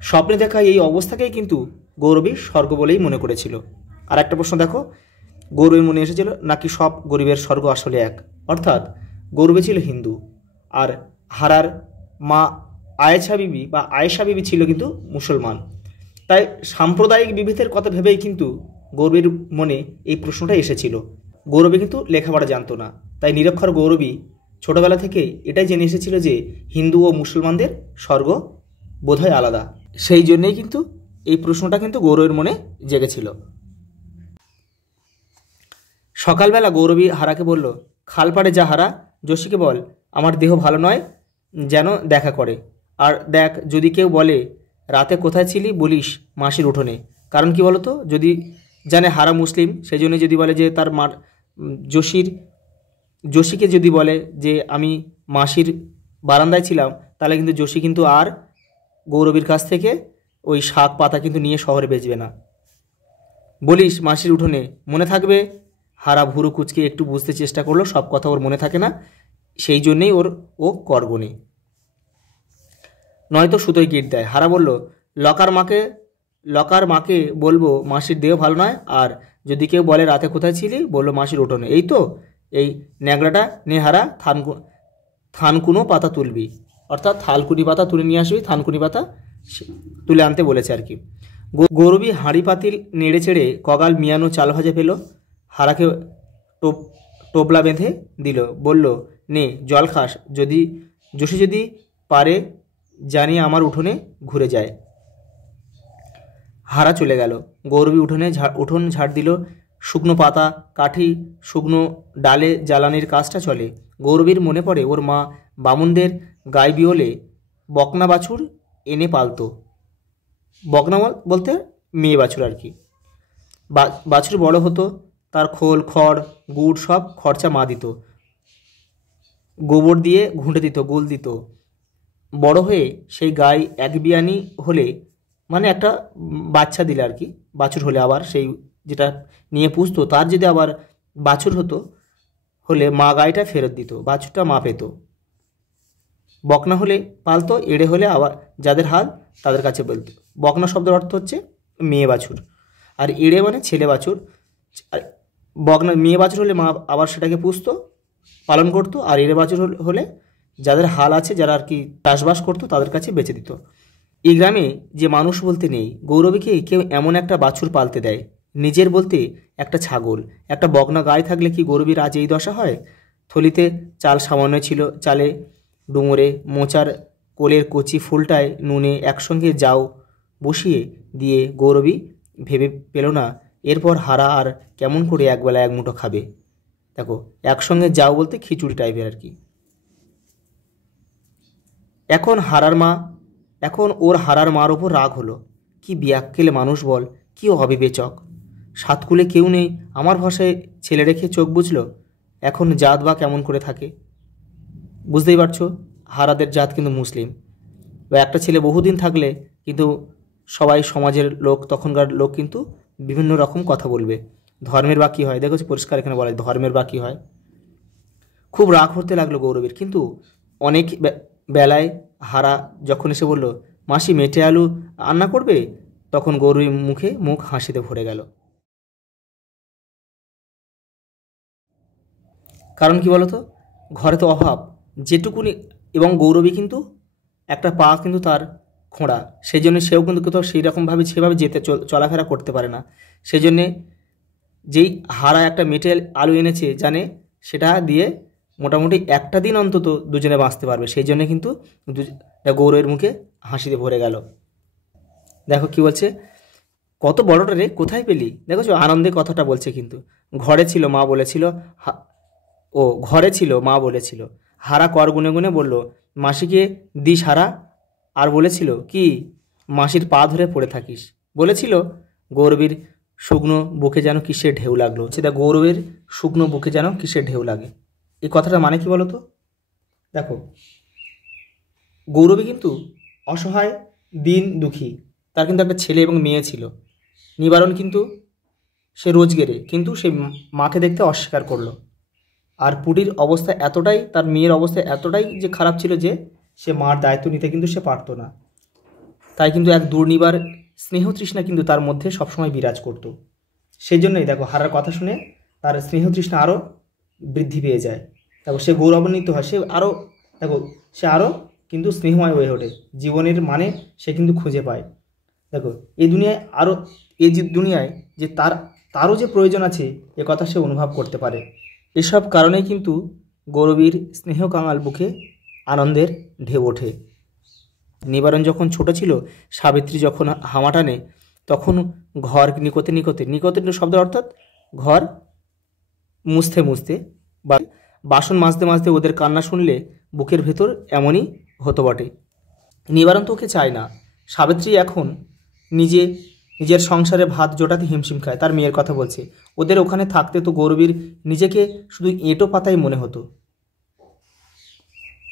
স্বপ্নে দেখা এই অবস্থাকেই কিন্তু গৌরবী স্বর্গ বলেই মনে করেছিল। আর একটা প্রশ্ন দেখো, গৌরবের মনে এসেছিল নাকি সব গরিবের স্বর্গ আসলে এক? অর্থাৎ গৌরবী ছিল হিন্দু, আর হারার মা আয়েশা বিবি ছিল কিন্তু মুসলমান। তাই সাম্প্রদায়িক বিভেদের কথা ভেবেই কিন্তু গৌরবীর মনে এই প্রশ্নটা এসেছিল। গৌরবী কিন্তু লেখাপড়া জানতো না, তাই নিরক্ষর গৌরবী ছোটবেলা থেকে এটাই জেনে এসেছিল যে হিন্দু ও মুসলমানদের স্বর্গ বোধহয় আলাদা। সেই জন্যেই কিন্তু এই প্রশ্নটা কিন্তু গৌরবের মনে জেগেছিল। সকালবেলা গৌরবী হারাকে বলল, খালপাড়ে যা হারা, যোশীকে বল আমার দেহ ভালো নয়, যেন দেখা করে। আর দেখ, যদি কেউ বলে রাতে কোথায় ছিলি, বলিস মাসির উঠোনে। কারণ কি বলতো, যদি জানে হারা মুসলিম, সেই জন্য যদি বলে যে তার মার যোশীকে যদি বলে যে আমি মাসির বারান্দায় ছিলাম, তাহলে কিন্তু যোশী কিন্তু আর গৌরবীর কাছ থেকে ওই শাক পাতা কিন্তু নিয়ে শহরে বেচবে না। বলিস মাসির উঠোনে, মনে থাকবে? হারা ভুরু কুচকে একটু বুঝতে চেষ্টা করলো, সব কথা ওর মনে থাকে না, সেই জন্যেই ও করগণে, নয়তো সুতোয় গিট দেয়। হারা বলল, লকার মাকে বলবো মাসির দেহ ভালো নয়, আর যদি কেউ বলে রাতে কোথায় ছিলি, বললো মাসির উঠোনে। এই তো, এই ন্যাংরাটা নে হারা, থানকুনো পাতা তুলবি, অর্থাৎ থালকুনি পাতা তুলে নিয়ে আসবি, থানকুনি পাতা, তুলে আনতে বলেছে আর কি। গৌরবী হাঁড়ি পাতিল নেড়ে চেড়ে কগাল মিয়ানো চাল ভাজা পেল, হারাকে টোপলা বেঁধে দিল, বলল, নে জল খাস, যোশী যদি পারে জানি আমার উঠোনে ঘুরে যায়। হারা চলে গেল। গৌরবী উঠোন ঝাড় দিল। শুকনো পাতা, কাঠি, শুকনো ডালে জ্বালানির কাজটা চলে। গৌরবীর মনে পড়ে ওর মা বামুনদের গাই বিওলে বকনা বাছুর এনে পালতো। বকনা বলতে মেয়ে বাছুর আর কি। বাছুর বড় হতো, তার খোল, খড়, গুড় সব খরচা মা দিত, গোবর দিয়ে ঘুঁটে দিত, গুল দিত। বড় হয়ে সেই গাই এক বিয়ানি হলে, মানে একটা বাচ্চা দিলে আর কি, বাছুর হলে আবার সেই যেটা নিয়ে পুষতো তার যদি আবার বাছুর হলে মা গাইটা ফেরত দিত, বাছুরটা মা পেত। বকনা হলে পালতো, এড়ে হলে আবার যাদের হাল তাদের কাছে বলতো। বকনা শব্দের অর্থ হচ্ছে মেয়ে বাছুর, আর এড়ে মানে ছেলে বাছুর। আর বকনা মেয়ে বাছুর হলে মা আবার সেটাকে পুষতো, পালন করতো, আর এড়ে বাছুর হলে যাদের হাল আছে, যারা আর কি চাষবাস করতো তাদের কাছে বেচে দিত। এই গ্রামে যে মানুষ বলতে নেই, গৌরবীকে কেউ এমন একটা বাছুর পালতে দেয়, নিজের বলতে একটা ছাগল, একটা বকনা গায়ে থাকলে কি গৌরবীর আজ এই দশা হয়? থলিতে চাল সামান্য ছিল, চালে ডুমুরে মোচার কোলের কচি ফুলটায় নুনে একসঙ্গে যাও বসিয়ে দিয়ে গৌরবী ভেবে পেল না এরপর হারা আর কেমন করে একবেলা এক মুঠো খাবে। দেখো, একসঙ্গে যাও বলতে খিচুড়ি টাইপের আর কি। এখন ওর হারার মার ওপর রাগ হলো। কি বিয়াক্কেলে মানুষ বল, কি অবিবেচক। সাতকুলে কেউ নেই, আমার ভাষায় ছেলে রেখে চোখ বুঝল। এখন জাত বা কেমন করে থাকে বুঝতেই পারছো, হারাদের জাত কিন্তু মুসলিম। একটা ছেলে বহুদিন থাকলে কিন্তু সবাই সমাজের লোক, তখনকার লোক কিন্তু বিভিন্ন রকম কথা বলবে। ধর্মের বা কী হয়, দেখো পরিষ্কার এখানে বলা হয়, ধর্মের বা কী হয়। খুব রাগ হতে লাগলো গৌরবের, কিন্তু অনেক বেলায় হারা যখন এসে বলল, মাসি মেটে আলু রান্না করবে, তখন গৌরবীর মুখ হাসিতে ভরে গেল। কারণ কি বলতো, ঘরে তো অভাব যেটুকুনি, এবং গৌরবী কিন্তু একটা পা কিন্তু তার খোঁড়া, সেই জন্য সেও কিন্তু কোথাও সেই রকমভাবে সেভাবে চলাফেরা করতে পারে না। সেই জন্যে যেই হারা একটা মেটে আলু এনেছে জানে সেটা দিয়ে মোটামুটি একটা দিন অন্তত দুজনে বাঁচতে পারবে, সেই জন্যে কিন্তু গৌরবের মুখে হাসিতে ভরে গেল। দেখো কি বলছে, কত বড়টা রে, কোথায় পেলি? দেখো আনন্দে কথাটা বলছে, কিন্তু ঘরে ছিল মা বলেছিল। হারা কর গুনে গুনে বলল, মাসিকে দিস হারা, আর বলেছিল কি মাসির পা ধরে পড়ে থাকিস বলেছিল। গৌরবীর শুকনো বুকে যেন কিসের ঢেউ লাগলো। সেটা গৌরবের শুকনো বুকে যেন কিসের ঢেউ লাগে, এই কথাটা মানে কি বলতো? দেখো, গৌরবী কিন্তু অসহায়, দিন দুঃখী, তার কিন্তু একটা ছেলে এবং মেয়ে ছিল। নিবারণ কিন্তু সে রোজগেরে, কিন্তু সে মাকে দেখতে অস্বীকার করলো। আর পুটির অবস্থা এতটাই, তার মেয়ের অবস্থা এতটাই যে খারাপ ছিল যে সে মার দায়িত্ব নিতে কিন্তু সে পারতো না। তাই কিন্তু এক দুর্নিবার স্নেহ তৃষ্ণা কিন্তু তার মধ্যে সবসময় বিরাজ করত। সেই জন্যই দেখো হারার কথা শুনে তার স্নেহ তৃষ্ণা আরও বৃদ্ধি পেয়ে যায়। দেখো সে গৌরবান্বিত হয়, সে আরও কিন্তু স্নেহময় হয়ে ওঠে, জীবনের মানে সে কিন্তু খুঁজে পায়। দেখো এই দুনিয়ায় যে তারও যে প্রয়োজন আছে এ কথা সে অনুভব করতে পারে। এসব কারণেই কিন্তু গৌরবীর স্নেহ কাঙাল বুকে আনন্দের ঢেউ ওঠে। নিবারণ যখন ছোট ছিল, সাবিত্রী যখন হামা টানে, তখন ঘর নিকটে শব্দের অর্থাৎ ঘর মুছতে বা বাসন মাজতে ওদের কান্না শুনলে বুকের ভেতর এমনই হতো বটে। নিবারণ তো ওকে চায় না। সাবিত্রী এখন নিজের সংসারে ভাত জোটাতে হিমশিম খায়, তার মেয়ের কথা বলছে। ওদের ওখানে থাকতে তো গৌরবীর নিজেকে শুধু এঁটো পাতাই মনে হতো।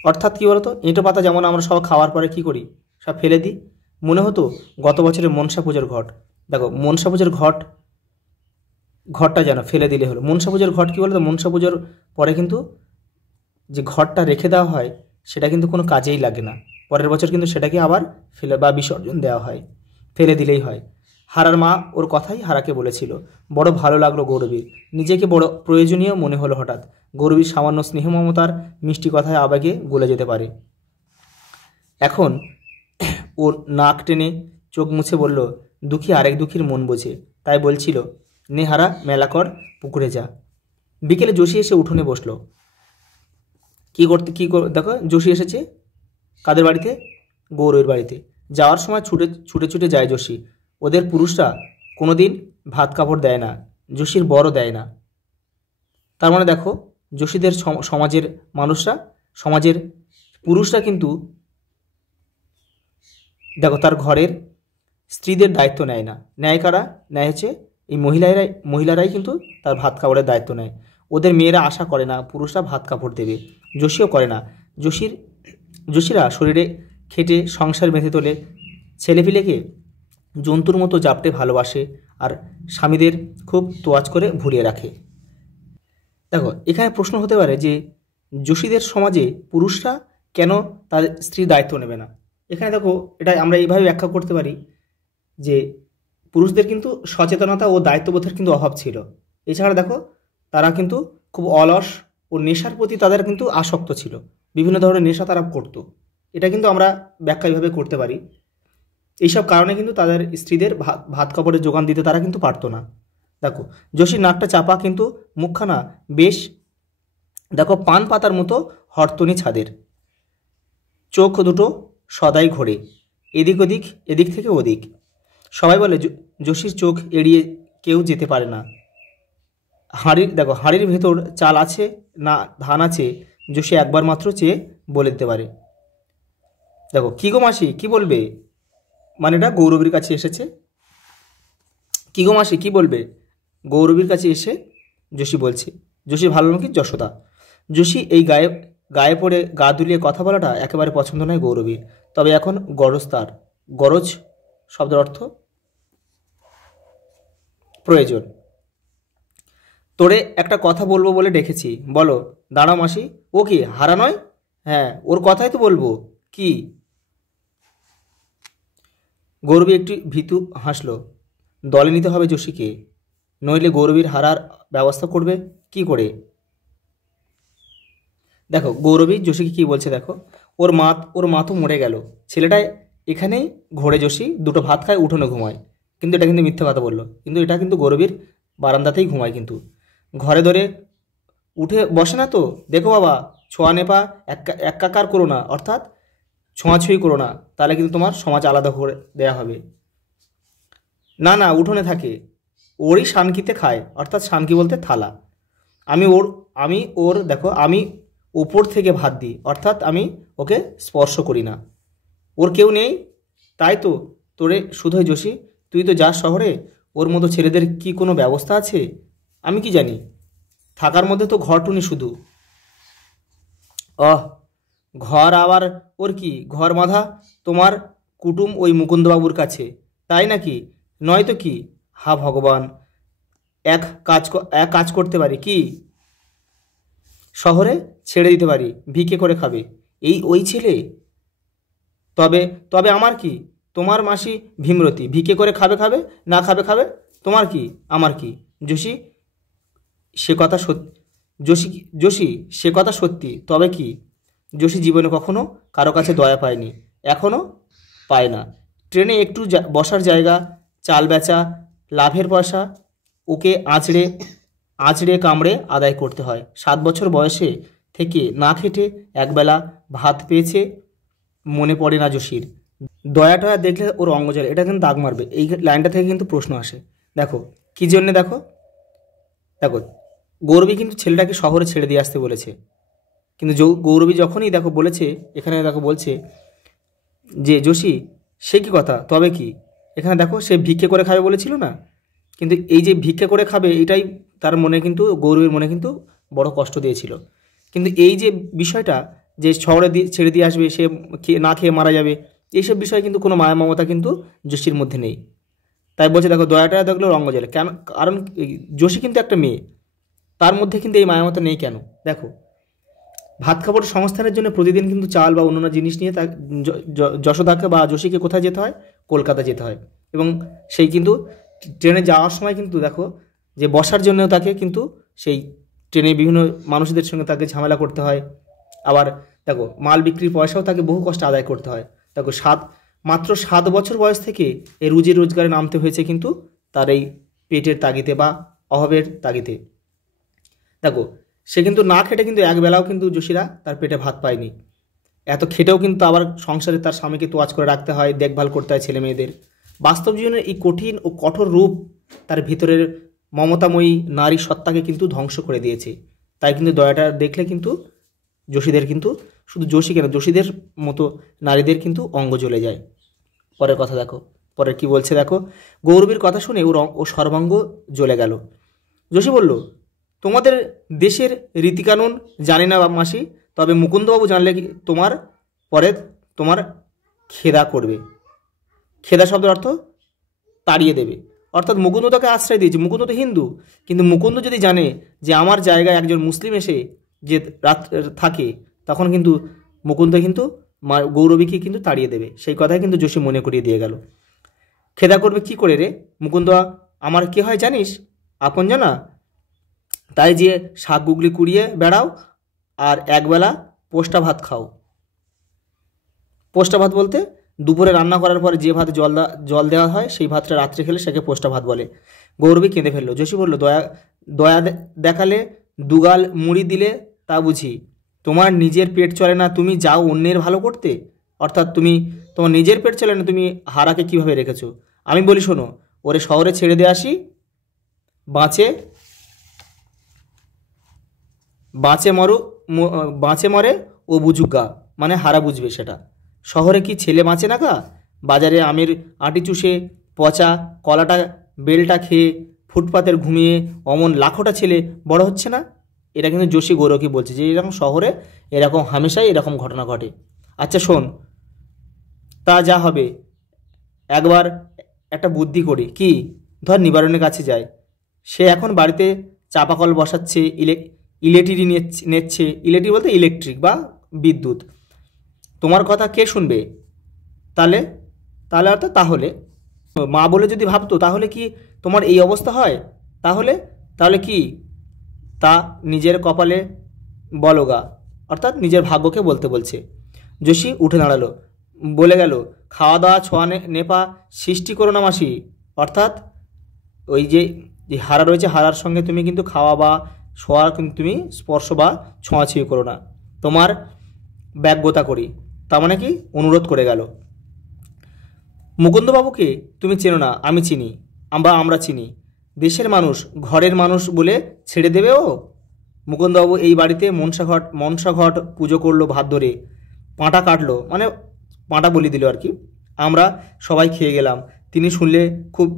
অর্থাৎ কী বলতো, এঁটো পাতা যেমন আমরা সব খাওয়ার পরে কী করি, সব ফেলে দিই, মনে হতো গত বছরের মনসা পুজোর ঘট। দেখো মনসা পুজোর ঘটটা যেন ফেলে দিলে হলো। মনসা পুজোর ঘট কী বলতো, মনসা পুজোর পরে কিন্তু যে ঘরটা রেখে দেওয়া হয় সেটা কিন্তু কোনো কাজেই লাগে না, পরের বছর কিন্তু সেটাকে আবার ফেলে বা বিসর্জন দেওয়া হয়, ফেলে দিলেই হয়। হারার মা ওর কথাই হারাকে বলেছিল। বড় ভালো লাগলো গৌরবীর, নিজেকে বড় প্রয়োজনীয় মনে হলো হঠাৎ। গৌরবীর সামান্য স্নেহ মমতার মিষ্টি কথায় আবেগে গলে যেতে পারে। এখন ওর নাক টেনে চোখ মুছে বলল, দুঃখী আরেক দুঃখীর মন বোঝে, তাই বলছিল, নে হারা মেলা কর, পুকুরে যা। বিকেলে যোশী এসে উঠোনে বসলো। দেখো যোশী এসেছে কাদের বাড়িতে? গৌরবের বাড়িতে। যাওয়ার সময় ছুটে ছুটে যায় যোশী। ওদের পুরুষরা কোনোদিন ভাত কাপড় দেয় না, যোশীর বড় দেয় না। তার মানে দেখো, যোশীদের সমাজের মানুষরা, সমাজের পুরুষরা কিন্তু দেখো তার ঘরের স্ত্রীদের দায়িত্ব নেয় না। নেয় কারা? নেয় হচ্ছে এই মহিলারাই কিন্তু তার ভাত কাপড়ের দায়িত্ব নেয়। ওদের মেয়েরা আশা করে না পুরুষরা ভাত কাপড় দেবে, যোশীও করে না। যোশীরা শরীরে খেটে সংসার বেঁধে তোলে, ছেলেপিলেকে জন্তুর মতো জাপটে ভালোবাসে, আর স্বামীদের খুব তোয়াজ করে ভুলিয়ে রাখে। দেখো এখানে প্রশ্ন হতে পারে যে যোশীদের সমাজে পুরুষরা কেন তাদের স্ত্রীর দায়িত্ব নেবে না? এখানে দেখো এটা আমরা এইভাবে ব্যাখ্যা করতে পারি যে পুরুষদের কিন্তু সচেতনতা ও দায়িত্ববোধের কিন্তু অভাব ছিল। এছাড়া দেখো তারা কিন্তু খুব অলস ও নেশার প্রতি তাদের কিন্তু আসক্ত ছিল, বিভিন্ন ধরনের নেশা তারা করত। এটা কিন্তু আমরা ব্যাখ্যা এইভাবে করতে পারি। এইসব কারণে কিন্তু তাদের স্ত্রীদের ভাত কাপড়ের যোগান দিতে তারা কিন্তু পারতো না। দেখো যোশীর নাকটা চাপা, কিন্তু মুখখানা বেশ দেখো পান পাতার মতো হরতনি ছাদের। চোখ দুটো সদাই ঘোরে, এদিক থেকে ওদিক। সবাই বলে যোশীর চোখ এড়িয়ে কেউ যেতে পারে না। হাঁড়ির ভেতর চাল আছে না ধান আছে, যোশী একবার মাত্র চেয়ে বলে দিতে পারে। দেখো কি গো মাসি কি বলবে, মানে এটা গৌরবীর কাছে এসেছে। কি গো মাসি কি বলবে, গৌরবীর কাছে এসে যোশী বলছে। যোশীর ভালো নাকি যশোদা। যোশী এই গায়ে পড়ে গা দুলিয়ে কথা বলাটা একেবারে পছন্দ নয় গৌরবীর। তবে এখন গরজ তার। গরজ শব্দের অর্থ প্রয়োজন। তোরে একটা কথা বলবো বলে ডেকেছি, বলো। দাঁড়াও মাসি, ও কি হারা নয়? হ্যাঁ, ওর কথাই তো বলবো। কি? গৌরবী একটু ভীতু হাসল। দলে নিতে হবে যোশীকে, নইলে গৌরবীর হারার ব্যবস্থা করবে কি করে? দেখো গৌরবী যোশীকে কি বলছে, দেখো ওর মা তো মরে গেল, ছেলেটাই এখানেই ঘোরে যোশী, দুটো ভাত খায়, উঠোনে ঘুমায়। কিন্তু এটা কিন্তু মিথ্যে কথা বললো, কিন্তু এটা কিন্তু গৌরবীর বারান্দাতেই ঘুমায়। কিন্তু ঘরে ধরে উঠে বসে না তো। দেখো বাবা, ছোঁয়া নেপা একাকার করো না, অর্থাৎ ছোঁয়াছুঁই করো না, তাহলে কিন্তু তোমার সমাজ আলাদা করে দেয়া হবে। না না, উঠোনে থাকে, ওরই শানকিতে খায়, অর্থাৎ শানকি বলতে থালা। আমি ওর দেখো আমি ওপর থেকে ভাত দিই, অর্থাৎ আমি ওকে স্পর্শ করি না। ওর কেউ নেই, তাই তো তোরে শুধুই যোশী, তুই তো যাস শহরে, ওর মতো ছেলেদের কি কোনো ব্যবস্থা আছে? আমি কি জানি, থাকার মধ্যে তো ঘরটুনি শুধু। ঘর আবার ওর কি, ঘর বাঁধা তোমার কুটুম ওই মুকুন্দবাবুর কাছে, তাই নাকি? নয়তো কি? হা ভগবান, এক কাজ করতে পারি কি, শহরে ছেড়ে দিতে পারি, ভিক্ষে করে খাবে ওই ছেলে। তবে আমার কি? তোমার মাসি ভীমরতী, ভিক্ষে করে খাবে, না খাবে, তোমার কি আমার কি? যোশী সে কথা সত্যি, তবে কি? যোশী জীবনে কখনো কারো কাছে দয়া পায়নি, এখনও পায় না। ট্রেনে একটু বসার জায়গা, চাল বেচা, লাভের পয়সা ওকে আঁচড়ে কামড়ে আদায় করতে হয়। 7 বছর বয়সে থেকে না খেটে একবেলা ভাত পেয়েছে, মনে পড়ে না যোশীর। দয়াটা দেখলে ওর অঙ্গ জ্বলে, এটা কিন্তু দাগ মারবে। এই লাইনটা থেকে কিন্তু প্রশ্ন আসে। দেখো কী জন্যে, দেখো গৌরবী কিন্তু ছেলেটাকে শহরে ছেড়ে দিয়ে আসতে বলেছে। কিন্তু গৌরবী যখনই দেখো বলেছে, এখানে দেখো বলছে যে যোশী সে কি কথা, তবে কি? এখানে দেখো সে ভিক্ষে করে খাবে বলেছিল না, কিন্তু এই যে ভিক্ষে করে খাবে এটাই তার মনে কিন্তু, গৌরবীর মনে কিন্তু বড় কষ্ট দিয়েছিল। কিন্তু এই যে বিষয়টা যে শহরে ছেড়ে দিয়ে আসবে, সে না খেয়ে মারা যাবে, এইসব বিষয়ে কিন্তু কোনো মায়া মমতা কিন্তু যোশীর মধ্যে নেই। তাই বলছে দেখো দয়াটা দেখলো রঙ্গ জলে কেন, কারণ যোশী কিন্তু একটা মেয়ে, তার মধ্যে কিন্তু এই মায়া মমতা নেই কেন? দেখো ভাত কাপড় সংস্থানের জন্য প্রতিদিন কিন্তু চাল বা অন্যান্য জিনিস নিয়ে যশোদাকে বা যোশীকে কোথায় যেতে হয়? কলকাতা যেতে হয়। এবং সেই কিন্তু ট্রেনে যাওয়ার সময় কিন্তু দেখো যে বসার জন্য তাকে কিন্তু সেই ট্রেনে বিভিন্ন মানুষদের সঙ্গে তাকে ঝামেলা করতে হয়। আবার দেখো মাল বিক্রির পয়সাও তাকে বহু কষ্টে আদায় করতে হয়। দেখো মাত্র 7 বছর বয়স থেকে এই রুজি রোজগারে নামতে হয়েছে কিন্তু তার এই পেটের তাগিদে বা অভাবের তাগিদে। দেখো, সে কিন্তু না খেটে কিন্তু একবেলাও কিন্তু যোশীরা তার পেটে ভাত পায়নি। এত খেটেও কিন্তু আবার সংসারে তার স্বামীকে তোয়াজ করে রাখতে হয়, দেখভাল করতে হয় ছেলে মেয়েদের। বাস্তব জীবনের এই কঠিন ও কঠোর রূপ তার ভিতরের মমতাময়ী নারী সত্তাকে কিন্তু ধ্বংস করে দিয়েছে। তাই কিন্তু দয়াটা দেখলে কিন্তু যোশীদের কিন্তু, শুধু যোশী কেন, যোশীদের মতো নারীদের কিন্তু অঙ্গ জ্বলে যায়। পরের কথা দেখো, পরের কি বলছে দেখো। গৌরবীর কথা শুনে ও সর্বাঙ্গ জ্বলে গেল। যোশী বলল, তোমাদের দেশের রীতিকানুন জানি না মাসি, তবে মুকুন্দবাবু জানলে তোমার পরে তোমার খেদা করবে। খেদা শব্দের অর্থ তাড়িয়ে দেবে, অর্থাৎ মুকুন্দ তাকে আশ্রয় দিয়েছে। মুকুন্দ তো হিন্দু, কিন্তু মুকুন্দ যদি জানে যে আমার জায়গায় একজন মুসলিম এসে যে রাত থাকে, তখন কিন্তু মুকুন্দ কিন্তু গৌরবীকে কিন্তু তাড়িয়ে দেবে। সেই কথাই কিন্তু যোশী মনে করিয়ে দিয়ে গেল। খেদা করবে কি করে রে মুকুন্দ, আমার কি হয় জানিস? আপন জানা, তাই যে শাক গুগলি কুড়িয়ে বেড়াও আর একবেলা পোস্টা ভাত খাও। পোস্টা ভাত বলতে দুপুরে রান্না করার পরে যে ভাত জল দেওয়া হয়, সেই ভাতটা রাত্রে খেলে সেকে পোস্টা ভাত বলে। গৌরবী কেঁদে ফেললো। যোশী বলল, দয়া দেখালে, দুগাল মুড়ি দিলে তা বুঝি? তোমার নিজের পেট চলে না, তুমি যাও অন্যের ভালো করতে? অর্থাৎ তোমার নিজের পেট চলে না, তুমি হারাকে কিভাবে রেখেছো? আমি বলি শোনো, ওরে শহরে ছেড়ে দিয়ে আসি, বাঁচে মরে ও বুঝুক গা, মানে হারা বুঝবে সেটা। শহরে কি ছেলে বাঁচে না গা? বাজারে আমের আঁটি চুষে পচা কলাটা বেলটা খেয়ে ফুটপাতের ঘুমিয়ে অমন লাখোটা ছেলে বড় হচ্ছে না? এটা কিন্তু যোশী গৌরবকে বলছে যে এরকম শহরে এরকম হামেশাই এরকম ঘটনা ঘটে। আচ্ছা শোন, তা যা হবে, একবার একটা বুদ্ধি করি। কি? ধর নিবারণের কাছে যায়, সে এখন বাড়িতে চাপাকল বসাচ্ছে, ইলেকট্রিক নিচ্ছে। ইলেকট্রিক বলতে ইলেকট্রিক বা বিদ্যুৎ। তোমার কথা কে শুনবে? তাহলে তাহলে অর্থাৎ তাহলে মা বলে যদি ভাবতো, তাহলে কি তোমার এই অবস্থা হয়? তাহলে কি তা নিজের কপালে বলগা, অর্থাৎ নিজের ভাগ্যকে বলতে বলছে। যোশী উঠে দাঁড়ালো, বলে গেল, খাওয়া দাওয়া ছোঁয়া নেপা সৃষ্টি করো না মাসি। অর্থাৎ ওই যে হারা রয়েছে, হারার সঙ্গে তুমি কিন্তু খাওয়া বা ছোঁয়া কিন্তু তুমি স্পর্শ বা ছোঁয়াছুঁয়ি করো না। তোমার ব্যাগ্যতা করি, তার মানে কি অনুরোধ করে গেল। মুকুন্দবাবুকে তুমি চেনো না, আমি চিনি, আমরা চিনি। দেশের মানুষ, ঘরের মানুষ বলে ছেড়ে দেবে ও? মুকুন্দবাবু এই বাড়িতে মনসা ঘট পুজো করলো, ভাত ধরে পাঁটা কাটলো, মানে পাঁটা বলি দিল আর কি। আমরা সবাই খেয়ে গেলাম। তিনি শুনলে খুব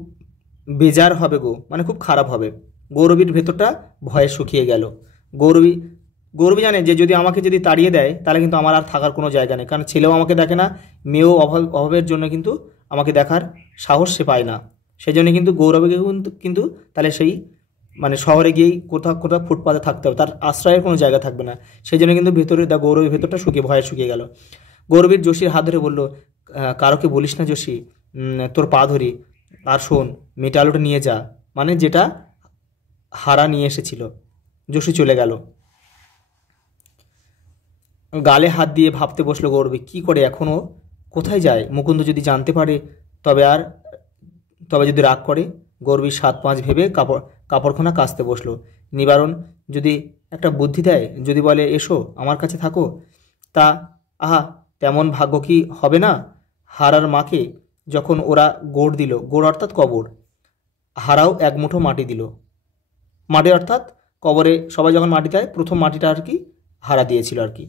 বেজার হবে গো, মানে খুব খারাপ হবে। গৌরবীর ভেতরটা ভয়ে শুকিয়ে গেল। গৌরবী জানে যে আমাকে যদি তাড়িয়ে দেয়, তাহলে কিন্তু আমার আর থাকার কোনো জায়গা নেই। কারণ ছেলেও আমাকে দেখে না, মেয়েও অভাবের জন্য কিন্তু আমাকে দেখার সাহস সে পায় না। সেই জন্য কিন্তু গৌরবীকে কিন্তু তাহলে সেই মানে শহরে গিয়েই কোথাও ফুটপাতে থাকতে হবে, তার আশ্রয়ের কোনো জায়গা থাকবে না। সেই জন্য কিন্তু গৌরবীর ভেতরটা ভয়ে শুকিয়ে গেল। গৌরবীর যোশীর হাত ধরে বলল, কারোকে বলিস না যোশী, তোর পা ধরি, আর শোন, মেয়েটা আলুটা নিয়ে যা, মানে যেটা হারা নিয়ে এসেছিল। যোশী চলে গেল। গালে হাত দিয়ে ভাবতে বসলো গৌরবী, কি করে এখনও কোথায় যায়? মুকুন্দ যদি জানতে পারে তবে যদি রাগ করে? গৌরবী 7-5 ভেবে কাপড়খানা কাচতে বসলো। নিবারণ যদি একটা বুদ্ধি দেয়, যদি বলে এসো আমার কাছে থাকো, তা আহা তেমন ভাগ্য কি হবে না? হারার মাকে যখন ওরা গোড় দিল, গোড় অর্থাৎ কবর, হারাও এক মুঠো মাটি দিল। মাটি অর্থাৎ কবরে সবাই যখন মাটি দেয়, প্রথম মাটিটা আর কি হারা দিয়েছিল আর কি।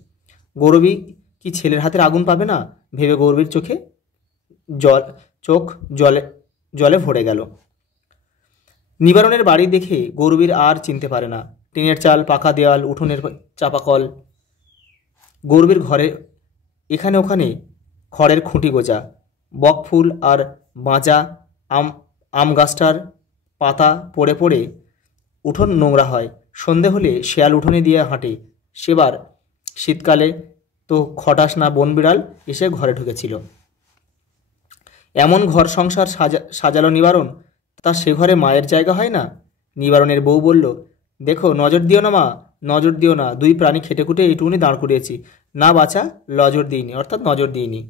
গৌরবী কি ছেলের হাতের আগুন পাবে না ভেবে গৌরবীর চোখ জলে ভরে গেল। নিবারণের বাড়ি দেখে গৌরবীর আর চিনতে পারে না। টিনের চাল, পাকা দেওয়াল, উঠোনের চাপাকল। গৌরবীর ঘরে এখানে ওখানে খড়ের খুঁটি গোজা, বকফুল আর বাঁজা আম গাছটার পাতা পড়ে পড়ে উঠোন নোংরা হয়। সন্ধে হলে শেয়াল উঠোনে দিয়ে হাঁটে। সেবার শীতকালে তো খটাস না বনবিড়াল এসে ঘরে ঢুকেছিল। এমন ঘর সংসার সাজালো নিবারণ, তা সে ঘরে মায়ের জায়গা হয় না? নিবারণের বউ বলল, দেখো নজর দিও না মা, নজর দিও না, 2 প্রাণী খেটে খুঁটে এইটুকুনি দাঁড় করিয়েছি, না বাছা লজর দিইনি, অর্থাৎ নজর দিইনি।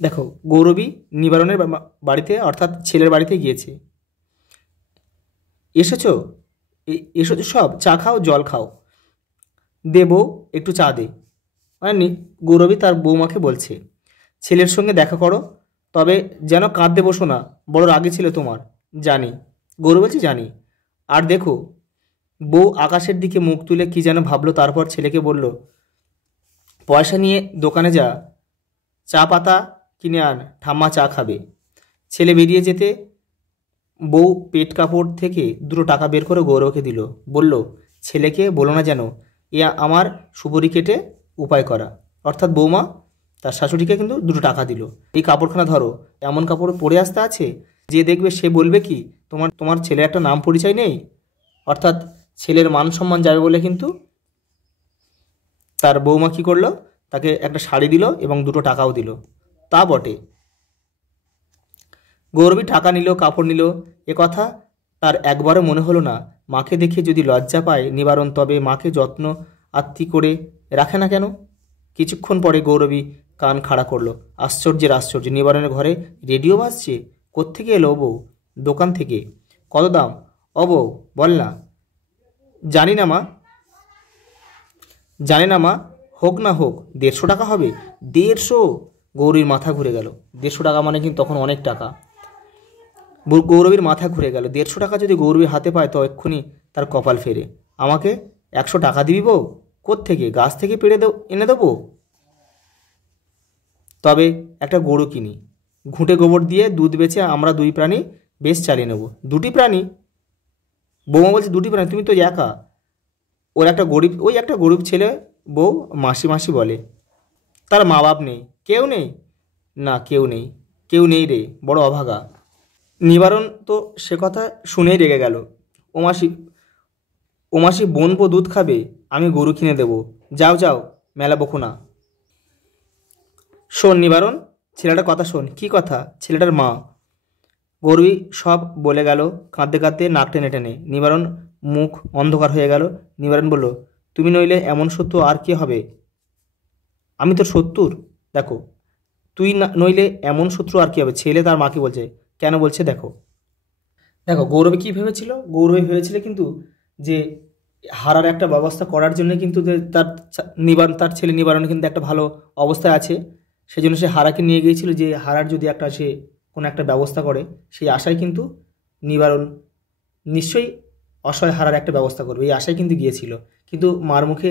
দেখো, গৌরবী নিবারণের বাড়িতে অর্থাৎ ছেলের বাড়িতে গিয়েছে। এসেছো, এসেছো সব, চা খাও, জল খাও, দে বউ একটু চা দে। মানে গৌরবী তার বৌমাকে বলছে ছেলের সঙ্গে দেখা করো, তবে যেন কাঁদতে বসো না, বড় রাগে ছিল তোমার। জানি, গৌরব বলছে জানি। আর দেখো, বউ আকাশের দিকে মুখ তুলে কি যেন ভাবলো, তারপর ছেলেকে বলল, পয়সা নিয়ে দোকানে যা, চা পাতা কিনে আন, ঠাম্মা চা খাবে। ছেলে বেরিয়ে যেতে বউ পেট কাপড় থেকে 2 টাকা বের করে গৌরবকে দিল, বলল, ছেলেকে বলো না যেন এ আমার সুপুরি কেটে উপায় করা। অর্থাৎ বৌমা তার শাশুড়িকে কিন্তু 2 টাকা দিল, এই কাপড়খানা ধরো, এমন কাপড় পরে আসতে আছে যে দেখবে সে বলবে কি তোমার তোমার ছেলে একটা নাম পরিচয় নেই। অর্থাৎ ছেলের মান সম্মান যাবে বলে কিন্তু তার বৌমা কী করলো, তাকে একটা শাড়ি দিল এবং 2 টাকাও দিল। তা বটে, গৌরবী টাকা নিল, কাপড় নিল, এ কথা তার একবারও মনে হলো না। মাকে দেখে যদি লজ্জা পায় নিবারণ, তবে মাকে যত্ন আত্মি করে রাখে না কেন? কিছুক্ষণ পরে গৌরবী কান খাড়া করলো। আশ্চর্যের আশ্চর্য, নিবারণের ঘরে রেডিও বাজছে। কোত্থেকে এলো বউ? দোকান থেকে। কত দাম? ও বউ বল না। জানি না মা, জানি না মা, হোক না হোক 150 টাকা হবে। 150? গৌরীর মাথা ঘুরে গেল। 150 টাকা মানে কিন্তু তখন অনেক টাকা। গৌরবীর মাথা ঘুরে গেল। 150 টাকা যদি গৌরবীর হাতে পায় তো এক্ষুনি তার কপাল ফেরে। আমাকে 100 টাকা দিবি বউ? কোত্থেকে? গাছ থেকে পেড়ে এনে দেবো? তবে একটা গরু কিনি, ঘুঁটে গোবর দিয়ে দুধ বেচে আমরা 2 প্রাণী বেশ চালিয়ে নেব। 2টি প্রাণী? বৌমা বলছে 2টি প্রাণী? তুমি তো একা। ওই একটা গরিব ছেলে বউ মাসি মাসি বলে। তার মা বাপ নেই? কেউ নেই? না, কেউ নেই, কেউ নেই রে, বড় অভাগা। নিবারণ তো সে কথা শুনেই রেগে গেল। ও মাসি, ও মাসি বোনপো দুধ খাবে, আমি গরু কিনে দেব। যাও যাও, মেলা বকো না। শোন নিবারণ, ছেলেটার কথা শোন। কি কথা? ছেলেটার মা। গৌরী সব বলে গেল কাঁদতে কাঁদতে, নাক টেনে টেনে। নিবারণ মুখ অন্ধকার হয়ে গেল। নিবারণ বলল, তুমি নইলে এমন শত্রু আর কে হবে? আমি তোর শত্রুর? দেখো, তুই না নইলে এমন শত্রু আর কি হবে? ছেলে তার মাকে বলছে। কেন বলছে দেখো। দেখো, গৌরবী কী ভেবেছিল? গৌরবী ভেবেছিল কিন্তু যে হারার একটা ব্যবস্থা করার জন্য কিন্তু তার ছেলে নিবারণ কিন্তু একটা ভালো অবস্থায় আছে। সেই জন্য সে হারাকে নিয়ে গিয়েছিল যে হারার যদি একটা সে কোনো একটা ব্যবস্থা করে, সেই আশায় কিন্তু নিবারণ নিশ্চয়ই অসহায় হারার একটা ব্যবস্থা করবে, এই আশায় কিন্তু গিয়েছিল। কিন্তু মার মুখে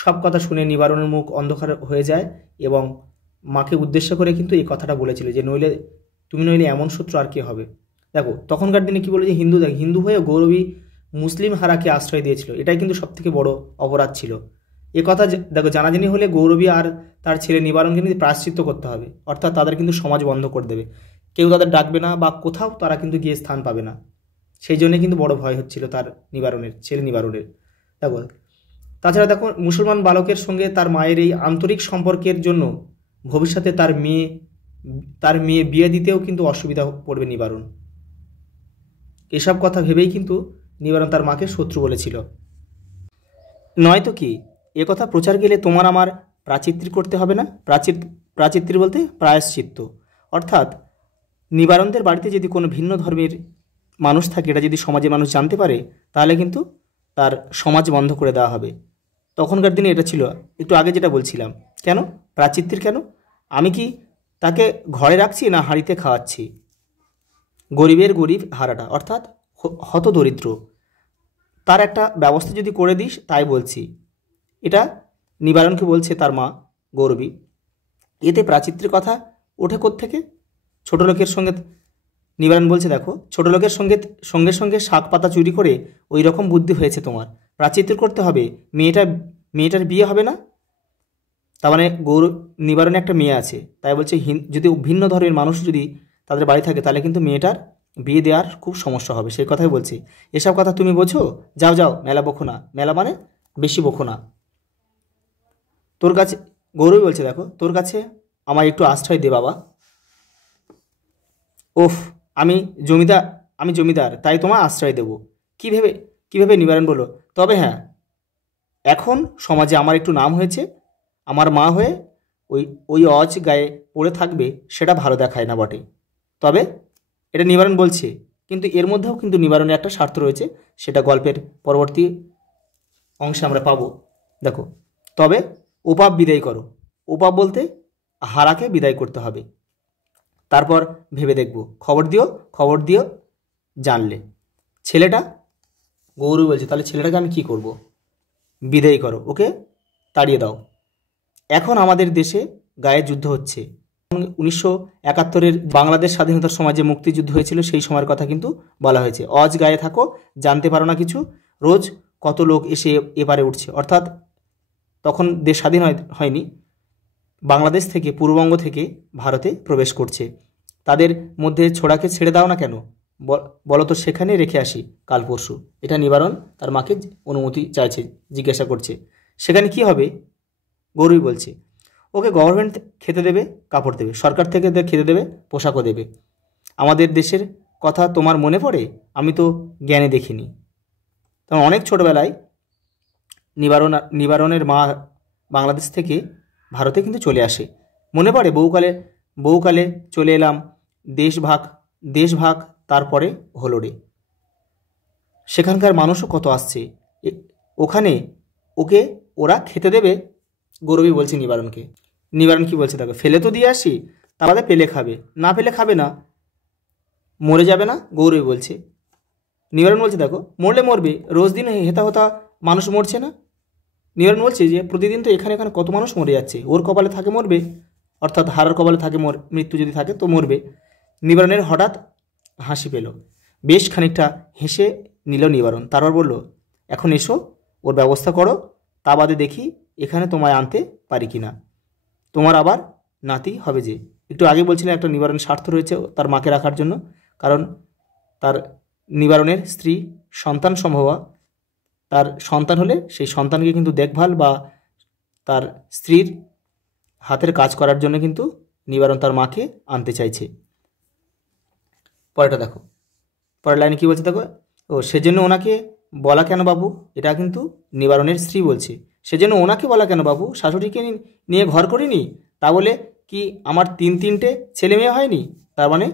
সব কথা শুনে নিবারণের মুখ অন্ধকার হয়ে যায় এবং মাকে উদ্দেশ্য করে কিন্তু এই কথাটা বলেছিল যে তুমি নইলে এমন শত্রু আর কে হবে। দেখো, তখনকার দিনে কি বলে যে হিন্দু হয়ে গৌরবী মুসলিম হারাকে আশ্রয় দিয়েছিল, এটাই কিন্তু সবথেকে বড় অপরাধ ছিল। এ কথা দেখো জানাজানি হলে গৌরবী আর তার ছেলে নিবারণকে কিন্তু প্রায়শ্চিত্ত করতে হবে, অর্থাৎ তাদের কিন্তু সমাজ বন্ধ করে দেবে, কেউ তাদের ডাকবে না বা কোথাও তারা কিন্তু গিয়ে স্থান পাবে না। সেই জন্যে কিন্তু বড় ভয় হচ্ছিল তার ছেলে নিবারণের। দেখো, তাছাড়া দেখো, মুসলমান বালকের সঙ্গে তার মায়ের এই আন্তরিক সম্পর্কের জন্য ভবিষ্যতে তার মেয়ে বিয়ে দিতেও কিন্তু অসুবিধা পড়বে নিবারণ। এসব কথা ভেবেই কিন্তু নিবারণ তার মাকে শত্রু বলেছিল। নয়তো কি, এ কথা প্রচার গেলে তোমার আমার প্রাচিত্রি করতে হবে না? প্রাচিত্রি বলতে প্রায়শ্চিত্ত। অর্থাৎ নিবারণদের বাড়িতে যদি কোনো ভিন্ন ধর্মের মানুষ থাকে, এটা যদি সমাজের মানুষ জানতে পারে, তাহলে কিন্তু তার সমাজ বন্ধ করে দেওয়া হবে। তখনকার দিনে এটা ছিল। একটু আগে যেটা বলছিলাম, কেন প্রাচিত্রির? কেন? আমি কি তাকে ঘরে রাখছি না হাঁড়িতে খাওয়াচ্ছি? গরিবের গরিব হারাটা, অর্থাৎ হতদরিদ্র, তার একটা ব্যবস্থা যদি করে দিস তাই বলছি। এটা নিবারণকে বলছে তার মা গৌরবী। এতে প্রাচিত্রের কথা ওঠে কোত্থেকে? ছোট লোকের সঙ্গে নিবারণ বলছে, দেখো, ছোট লোকের সঙ্গে সঙ্গে সঙ্গে শাক পাতা চুরি করে ওই রকম বুদ্ধি হয়েছে তোমার। প্রাচিত্র করতে হবে, মেয়েটার বিয়ে হবে না? তার মানে নিবারণে একটা মেয়ে আছে, তাই বলছে যদি ভিন্ন ধর্মের মানুষ যদি তাদের বাড়ি থাকে তাহলে কিন্তু মেয়েটার বিয়ে দেওয়ার খুব সমস্যা হবে, সেই কথাই বলছি। এসব কথা তুমি বোঝো? যাও যাও, মেলা বকো না। মেলা মানে বেশি বকো না। তোর কাছে, গৌরবী বলছে, দেখো, তোর কাছে আমার একটু আশ্রয় দে বাবা। ওফ, আমি জমিদার, তাই তোমার আশ্রয় দেব? কীভাবে? নিবারণ বলল, তবে হ্যাঁ, এখন সমাজে আমার একটু নাম হয়েছে, আমার মা হয়ে ওই ওই অজ গায়ে পড়ে থাকবে সেটা ভালো দেখায় না বটে, তবে এটা নিবারণ বলছে, কিন্তু এর মধ্যেও কিন্তু নিবারণের একটা স্বার্থ রয়েছে, সেটা গল্পের পরবর্তী অংশে আমরা পাবো। দেখো, তবে ওপাপ বিদায় করো, ওপাপ বলতে হারাকে বিদায় করতে হবে, তারপর ভেবে দেখব, খবর দিও জানলে। ছেলেটা, গৌরব বলছে, তাহলে ছেলেটাকে আমি কি করব? বিদায় করো, ওকে তাড়িয়ে দাও। এখন আমাদের দেশে গায়ে যুদ্ধ হচ্ছে। 1971-এর বাংলাদেশ স্বাধীনতার সময় যে মুক্তিযুদ্ধ হয়েছিল সেই সময়ের কথা কিন্তু বলা হয়েছে। অজ গায়ে থাকো, জানতে পারো না কিছু, রোজ কত লোক এসে এপারে উঠছে, অর্থাৎ তখন দেশ স্বাধীন হয়নি, বাংলাদেশ থেকে, পূর্ববঙ্গ থেকে ভারতে প্রবেশ করছে। তাদের মধ্যে ছোড়াকে ছেড়ে দাও না কেন, বলো তো, সেখানে রেখে আসি কাল পরশু। এটা নিবারণ তার মাকে অনুমতি চাইছে, জিজ্ঞাসা করছে সেখানে কি হবে। গৌরী বলছে, ওকে গভর্নমেন্ট খেতে দেবে, কাপড় দেবে, সরকার থেকে খেতে দেবে, পোশাকও দেবে। আমাদের দেশের কথা তোমার মনে পড়ে? আমি তো জ্ঞানে দেখিনি। তখন অনেক ছোটবেলায় নিবারণের মা বাংলাদেশ থেকে ভারতে কিন্তু চলে আসে। মনে পড়ে বহুকালে চলে এলাম, দেশ ভাগ তারপরে হলো রে। সেখানকার মানুষও কত আসছে, ওখানে ওকে ওরা খেতে দেবে? গৌরবী বলছে নিবারণকে। নিবারণ কি বলছে, দেখো, ফেলে তো দিয়ে আসি, তা বাদে পেলে খাবে, না পেলে খাবে না, মরে যাবে না? গৌরবী বলছে। নিবারণ বলছে, দেখো, মরলে মরবে, রোজ দিন হেতা হতা মানুষ মরছে না। নিবারণ বলছে যে প্রতিদিন তো এখানে কত মানুষ মরে যাচ্ছে, ওর কপালে থাকে মরবে, অর্থাৎ হারার কপালে থাকে মৃত্যু যদি থাকে তো মরবে। নিবারণের হঠাৎ হাসি পেল, বেশ খানিকটা হেসে নিল নিবারণ, তারপর বলল, এখন এসো, ওর ব্যবস্থা করো, তা বাদে দেখি এখানে তোমায় আনতে পারি কি না, তোমার আবার নাতি হবে যে। একটু আগে বলছিলেন একটা নিবারণের স্বার্থ রয়েছে তার মাকে রাখার জন্য, কারণ তার নিবারণের স্ত্রী সন্তান সম্ভব, তার সন্তান হলে সেই সন্তানকে কিন্তু দেখভাল বা তার স্ত্রীর হাতের কাজ করার জন্য কিন্তু নিবারণ তার মাকে আনতে চাইছে। পরেরটা দেখো, পরের লাইনে কী বলছে দেখো, সেজন্য ওনাকে বলা কেন বাবু? এটা কিন্তু নিবারণের স্ত্রী বলছে, সেজন্য ওনাকে বলা কেন বাবু? শাশুড়িকে নিয়ে ঘর করিনি, তা বলে কি আমার তিনটে ছেলে মেয়ে হয়নি? তার মানে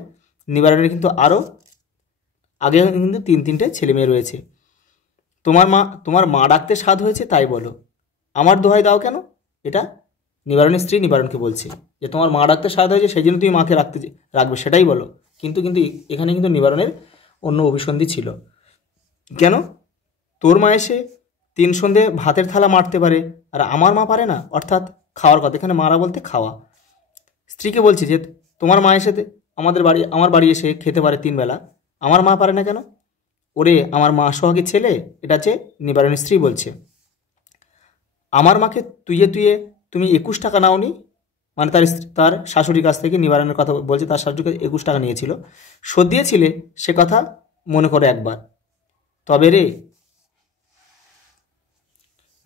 নিবারণের কিন্তু আরও আগে কিন্তু তিনটে ছেলে মেয়ে রয়েছে। তোমার মা ডাকতে স্বাদ হয়েছে তাই বলো, আমার দোহাই দাও কেন? এটা নিবারণের স্ত্রী নিবারণকে বলছে যে তোমার মা ডাকতে স্বাদ হয়েছে সেই জন্য তুমি মাকে রাখবে, সেটাই বলো। কিন্তু এখানে কিন্তু নিবারণের অন্য অভিসন্ধি ছিল। কেন? তোর মা এসে 3 সন্ধে ভাতের থালা মারতে পারে, আর আমার মা পারে না, অর্থাৎ খাওয়ার কথা, এখানে মারা বলতে খাওয়া। স্ত্রীকে বলছি যে তোমার মা এসে আমার বাড়ি এসে খেতে পারে 3 বেলা, আমার মা পারে না কেন? ওরে আমার মা সোহাগী ছেলে, এটা হচ্ছে নিবারণের স্ত্রী বলছে। আমার মাকে তুইয়ে তুমি 21 টাকা নাওনি, মানে তার শাশুড়ির কাছ থেকে নিবারণের কথা বলছে, তার শাশুড়িকে 21 টাকা নিয়েছিল, শোধ দিয়েছিলে, সে কথা মনে করে একবার। তবে রে,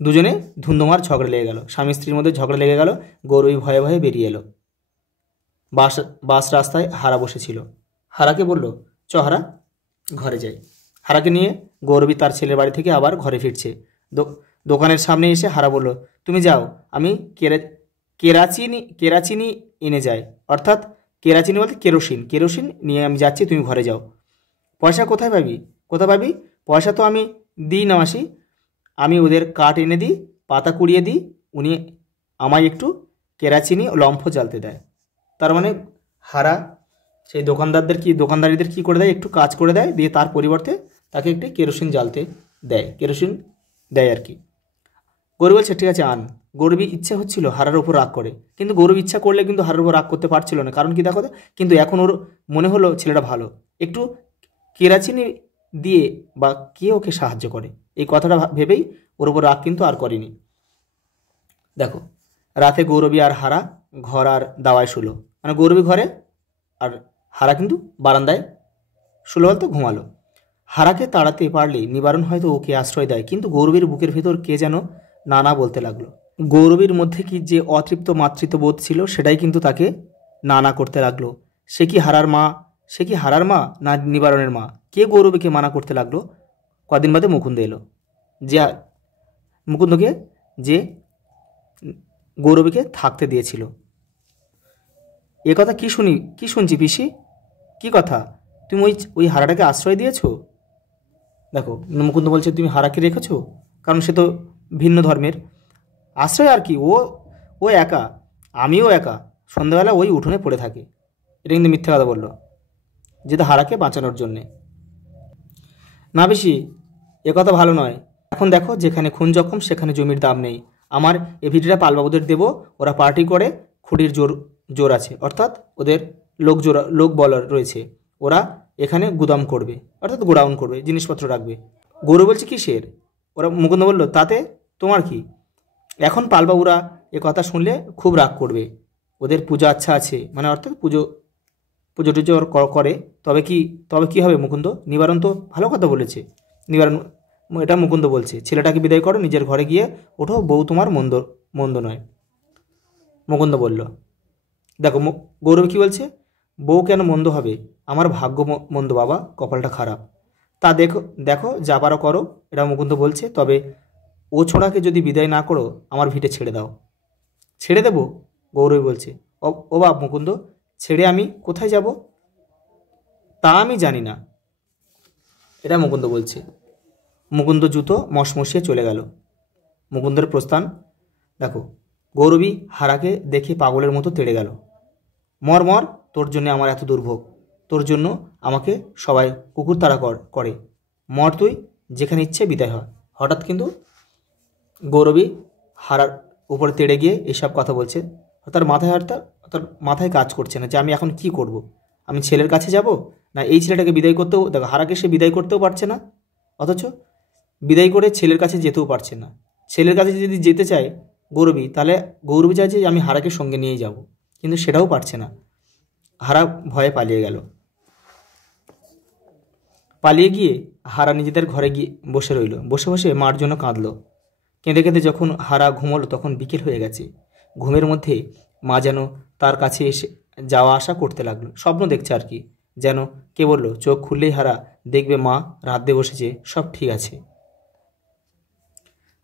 দুজনে ধুন্ধুমার ঝগড়া লেগে গেল, স্বামী স্ত্রীর মধ্যে ঝগড়া লেগে গেল। গৌরবী ভয়ে ভয়ে বেরিয়ে এলো। বাস রাস্তায় হারা বসেছিল। হারাকে বলল, চ হারা, ঘরে যাই। হারাকে নিয়ে গৌরবী তার ছেলের বাড়ি থেকে আবার ঘরে ফিরছে। দোকানের সামনে এসে হারা বলল, তুমি যাও, আমি কেরাচিনি এনে যাই, অর্থাৎ কেরাচিনি বলতে কেরোসিন নিয়ে আমি যাচ্ছি, তুমি ঘরে যাও। পয়সা কোথায় পাবি? পয়সা তো আমি দিই না মাসি, আমি ওদের কাঠ এনে দিই, পাতা কুড়িয়ে দিই, উনি আমায় একটু কেরাচিনি ও লম্ফ জ্বালতে দেয়। তার মানে হারা সেই দোকানদারিদের কি করে দেয়, একটু কাজ করে দেয়, দিয়ে তার পরিবর্তে তাকে একটু কেরোসিন জ্বালতে দেয়, কেরোসিন দেয় আর কি। গৌরব বলছে, ঠিক আছে আন। গৌরবী ইচ্ছা হচ্ছিল হারার উপর রাগ করে, কিন্তু গৌরব ইচ্ছা করলে কিন্তু হারার উপর রাগ করতে পারছিল না, কারণ কি দেখো, কিন্তু এখন ওর মনে হলো ছেলেটা ভালো, একটু কেরাচিনি দিয়ে বা কে ওকে সাহায্য করে, এই কথাটা ভেবেই ওর উপর রাগ কিন্তু আর করেনি। দেখো, রাতে গৌরবী আর হারা ঘর আর দাওয়ায় শুলো, মানে গৌরবী ঘরে আর হারা কিন্তু বারান্দায় শুলো, বলতে ঘুমালো। হারাকে তাড়াতে পারলে নিবারণ হয়তো ওকে আশ্রয় দেয়, কিন্তু গৌরবীর বুকের ভেতর কে যেন নানা বলতে লাগলো। গৌরবীর মধ্যে কি যে অতৃপ্ত মাতৃত্ববোধ ছিল সেটাই কিন্তু তাকে নানা করতে লাগলো। সে কি হারার মা না নিবারণের মা? কে গৌরবীকে মানা করতে লাগলো? কদিন বাদে মুকুন্দ এলো, মুকুন্দকে যে গৌরবীকে থাকতে দিয়েছিল। এ কথা কি শুনছি পিসি? কি কথা? তুমি ওই হারাটাকে আশ্রয় দিয়েছো? দেখো, মুকুন্দ বলছে তুমি হারাকে রেখেছো, কারণ সে তো ভিন্ন ধর্মের। আশ্রয় আর কি, ও একা, আমিও একা, সন্ধ্যাবেলা ওই উঠোনে পড়ে থাকে। এটা কিন্তু মিথ্যে কথা বললো, যেটা হারাকে বাঁচানোর জন্যে। না পিসি, এ কথা ভালো নয়। এখন দেখো, যেখানে খুন জখম সেখানে জমির দাম নেই। আমার এ ভিডিওটা পালবাবুদের দেবো, ওরা পার্টি করে, খুঁটির জোর আছে, অর্থাৎ ওদের লোক বলার রয়েছে। ওরা এখানে গুদাম করবে, অর্থাৎ গোডাউন করবে, জিনিসপত্র রাখবে। গৌরব বলছে কিসের? ওরা মুকুন্দ বলল তাতে তোমার কি? এখন পালবাবুরা এ কথা শুনলে খুব রাগ করবে। ওদের পূজা আচ্ছা আছে, মানে অর্থাৎ পুজো টুজো করে। তবে কি হবে মুকুন্দ? নিবারণ তো ভালো কথা বলেছে। নিবারণ, এটা মুকুন্দ বলছে, ছেলেটাকে বিদায় করো, নিজের ঘরে গিয়ে ওঠো, বউ তোমার মন্দ নয়। মুকুন্দ বলল, দেখো গৌরব কি বলছে, বউ কেন মন্দ হবে? আমার ভাগ্য মন্দ বাবা, কপালটা খারাপ। তা দেখো যা পারো করো, এটা মুকুন্দ বলছে। তবে ও ছোড়াকে যদি বিদায় না করো, আমার ভিটে ছেড়ে দাও। ছেড়ে দেবো? গৌরব বলছে, ও বাপ মুকুন্দ, ছেড়ে আমি কোথায় যাব? তা আমি জানি না, এটা মুকুন্দ বলছে। মুকুন্দ জুতো মশমশিয়ে চলে গেল। মুকুন্দের প্রস্থান। দেখো, গৌরবী হারাকে দেখে পাগলের মতো তেড়ে গেল। মর, তোর জন্য আমার এত দুর্ভোগ, তোর জন্য আমাকে সবাই কুকুর তাড়া করে। মর তুই, যেখানে ইচ্ছে বিদায় হয়। হঠাৎ কিন্তু গৌরবী হারার উপরে তেড়ে গিয়ে এসব কথা বলছে। তার মাথায় কাজ করছে না যে আমি এখন কি করব। আমি ছেলের কাছে যাব, না এই ছেলেটাকে বিদায় করতেও, দেখো হারাকে সে বিদায় করতেও পারছে না, অথচ বিদায় করে ছেলের কাছে যেতেও পারছে না। ছেলের কাছে যদি যেতে চায় গৌরবী, তাহলে গৌরবী চাইছে যে আমি হারাকে সঙ্গে নিয়েই যাব, কিন্তু সেটাও পারছে না। হারা ভয়ে পালিয়ে গেল। পালিয়ে গিয়ে হারা নিজেদের ঘরে গিয়ে বসে রইল। বসে মার জন্য কাঁদল। কেঁদে যখন হারা ঘুমোলো, তখন বিকেল হয়ে গেছে। ঘুমের মধ্যে মা যেন তার কাছে এসে যাওয়া আসা করতে লাগলো। স্বপ্ন দেখছে আর কি। যেন কে বলল, চোখ খুললেই হারা দেখবে মা রাঁধতে বসেছে, সব ঠিক আছে।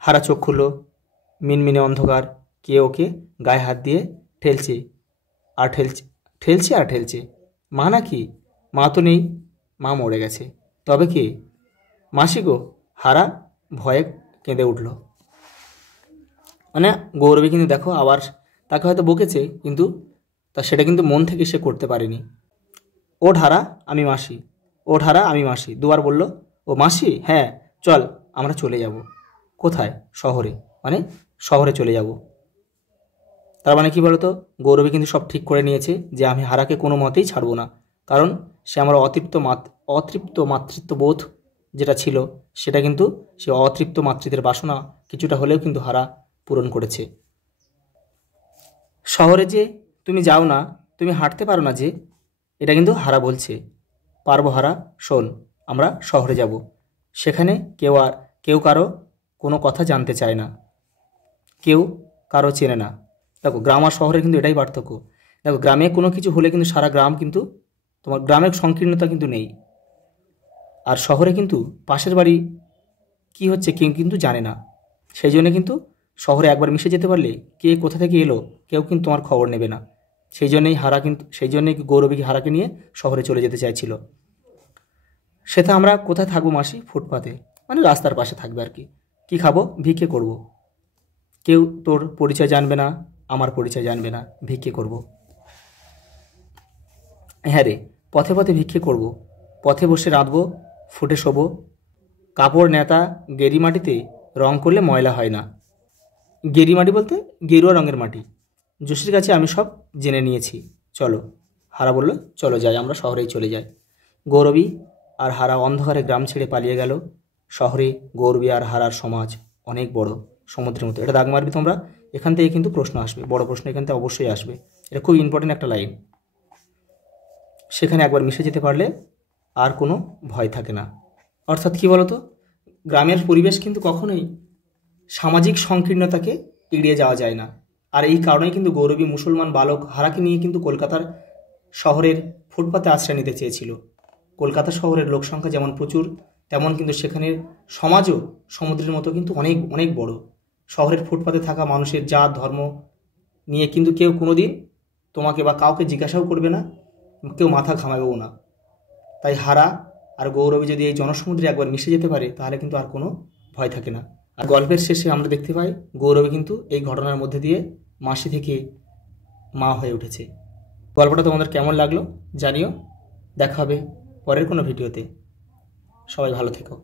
হারা চোখ খুলল, মিনমিনে অন্ধকার। কে ওকে গায়ে হাত দিয়ে ঠেলছে আর ঠেলছে। মা নাকি? মা তো নেই, মা মরে গেছে। তবে কে? মাসি গো। হারা ভয়ে কেঁদে উঠল। মানে গৌরবী কিন্তু দেখো আবার তাকে হয়তো বকেছে, কিন্তু সেটা কিন্তু মন থেকে সে করতে পারেনি। ওঠ হারা, আমি মাসি। ওঠ হারা, আমি মাসি। দুবার বলল। ও মাসি? হ্যাঁ, চল আমরা চলে যাব। কোথায়? শহরে। মানে শহরে চলে যাব। তার মানে কি বলতো, গৌরবী কিন্তু সব ঠিক করে নিয়েছে যে আমি হারাকে কোনো মতেই ছাড়বো না, কারণ সে আমার অতৃপ্ত মাতৃত্ববোধ যেটা ছিল, সেটা কিন্তু সে অতৃপ্ত মাতৃত্বের বাসনা কিছুটা হলেও কিন্তু হারা পূরণ করেছে। শহরে যে তুমি যাও না, তুমি হাঁটতে পারো না যে, এটা কিন্তু হারা বলছে। পারবো হারা, শোন, আমরা শহরে যাব। সেখানে কেউ কারো কোনো কথা জানতে চায় না, কেউ কারো চেনে না। দেখো, গ্রাম আর শহরে কিন্তু এটাই পার্থক্য। দেখো, গ্রামে কোনো কিছু হলে কিন্তু সারা গ্রাম কিন্তু, তোমার গ্রামের সংকীর্ণতা কিন্তু নেই। আর শহরে কিন্তু পাশের বাড়ি কি হচ্ছে কেউ কিন্তু জানে না। সেই জন্য কিন্তু শহরে একবার মিশে যেতে পারলে কে কোথা থেকে এলো কেউ কিন্তু তোমার খবর নেবে না। সেই জন্যই গৌরবী হারাকে নিয়ে শহরে চলে যেতে চাইছিল। সেটা আমরা কোথায় থাকবো মাসি? ফুটপাতে, মানে রাস্তার পাশে থাকবে আর কি। কী খাবো? ভিক্ষে করব। কেউ তোর পরিচয় জানবে না, আমার পরিচয় জানবে না, ভিক্ষে করব। হ্যাঁ রে, পথে ভিক্ষে করব। পথে বসে রাঁধবো, ফুটে শোবো। কাপড় নেতা গেরি মাটিতে রং করলে ময়লা হয় না। গেরি মাটি বলতে গেরুয়া রঙের মাটি। জোশীর কাছে আমি সব জেনে নিয়েছি, চলো। হারা বলল, চলো যাই, আমরা শহরেই চলে যাই। গৌরবী আর হারা অন্ধকারে গ্রাম ছেড়ে পালিয়ে গেল। শহরে গৌরবী আর হারার সমাজ অনেক বড়, সমুদ্রের মতো। এটা দাগ মারবি তোমরা, এখান থেকে কিন্তু প্রশ্ন আসবে, বড় প্রশ্ন এখান থেকে অবশ্যই আসবে। এটা খুব ইম্পর্টেন্ট একটা লাইন। সেখানে একবার মিশে যেতে পারলে আর কোনো ভয় থাকে না। অর্থাৎ কি বলতো, গ্রামের পরিবেশ কিন্তু কখনোই সামাজিক সংকীর্ণতাকে এড়িয়ে যাওয়া যায় না। আর এই কারণেই কিন্তু গৌরবী মুসলমান বালক হারাকে নিয়ে কিন্তু কলকাতার শহরের ফুটপাতে আশ্রয় নিতে চেয়েছিল। কলকাতা শহরের লোকসংখ্যা যেমন প্রচুর, তেমন কিন্তু সেখানের সমাজও সমুদ্রের মতো কিন্তু অনেক অনেক বড়। শহরের ফুটপাতে থাকা মানুষের জাত ধর্ম নিয়ে কিন্তু কেউ কোনো দিন তোমাকে বা কাউকে জিজ্ঞাসাও করবে না, কেউ মাথা ঘামাবেও না। তাই হারা আর গৌরবী যদি এই জনসমুদ্রে একবার মিশে যেতে পারে তাহলে কিন্তু আর কোনো ভয় থাকে না। আর গল্পের শেষে আমরা দেখতে পাই গৌরবী কিন্তু এই ঘটনার মধ্যে দিয়ে মাসি থেকে মা হয়ে উঠেছে। গল্পটা তোমাদের কেমন লাগলো জানিও। দেখা হবে পরের কোনো ভিডিওতে। সবাই ভালো থেকো।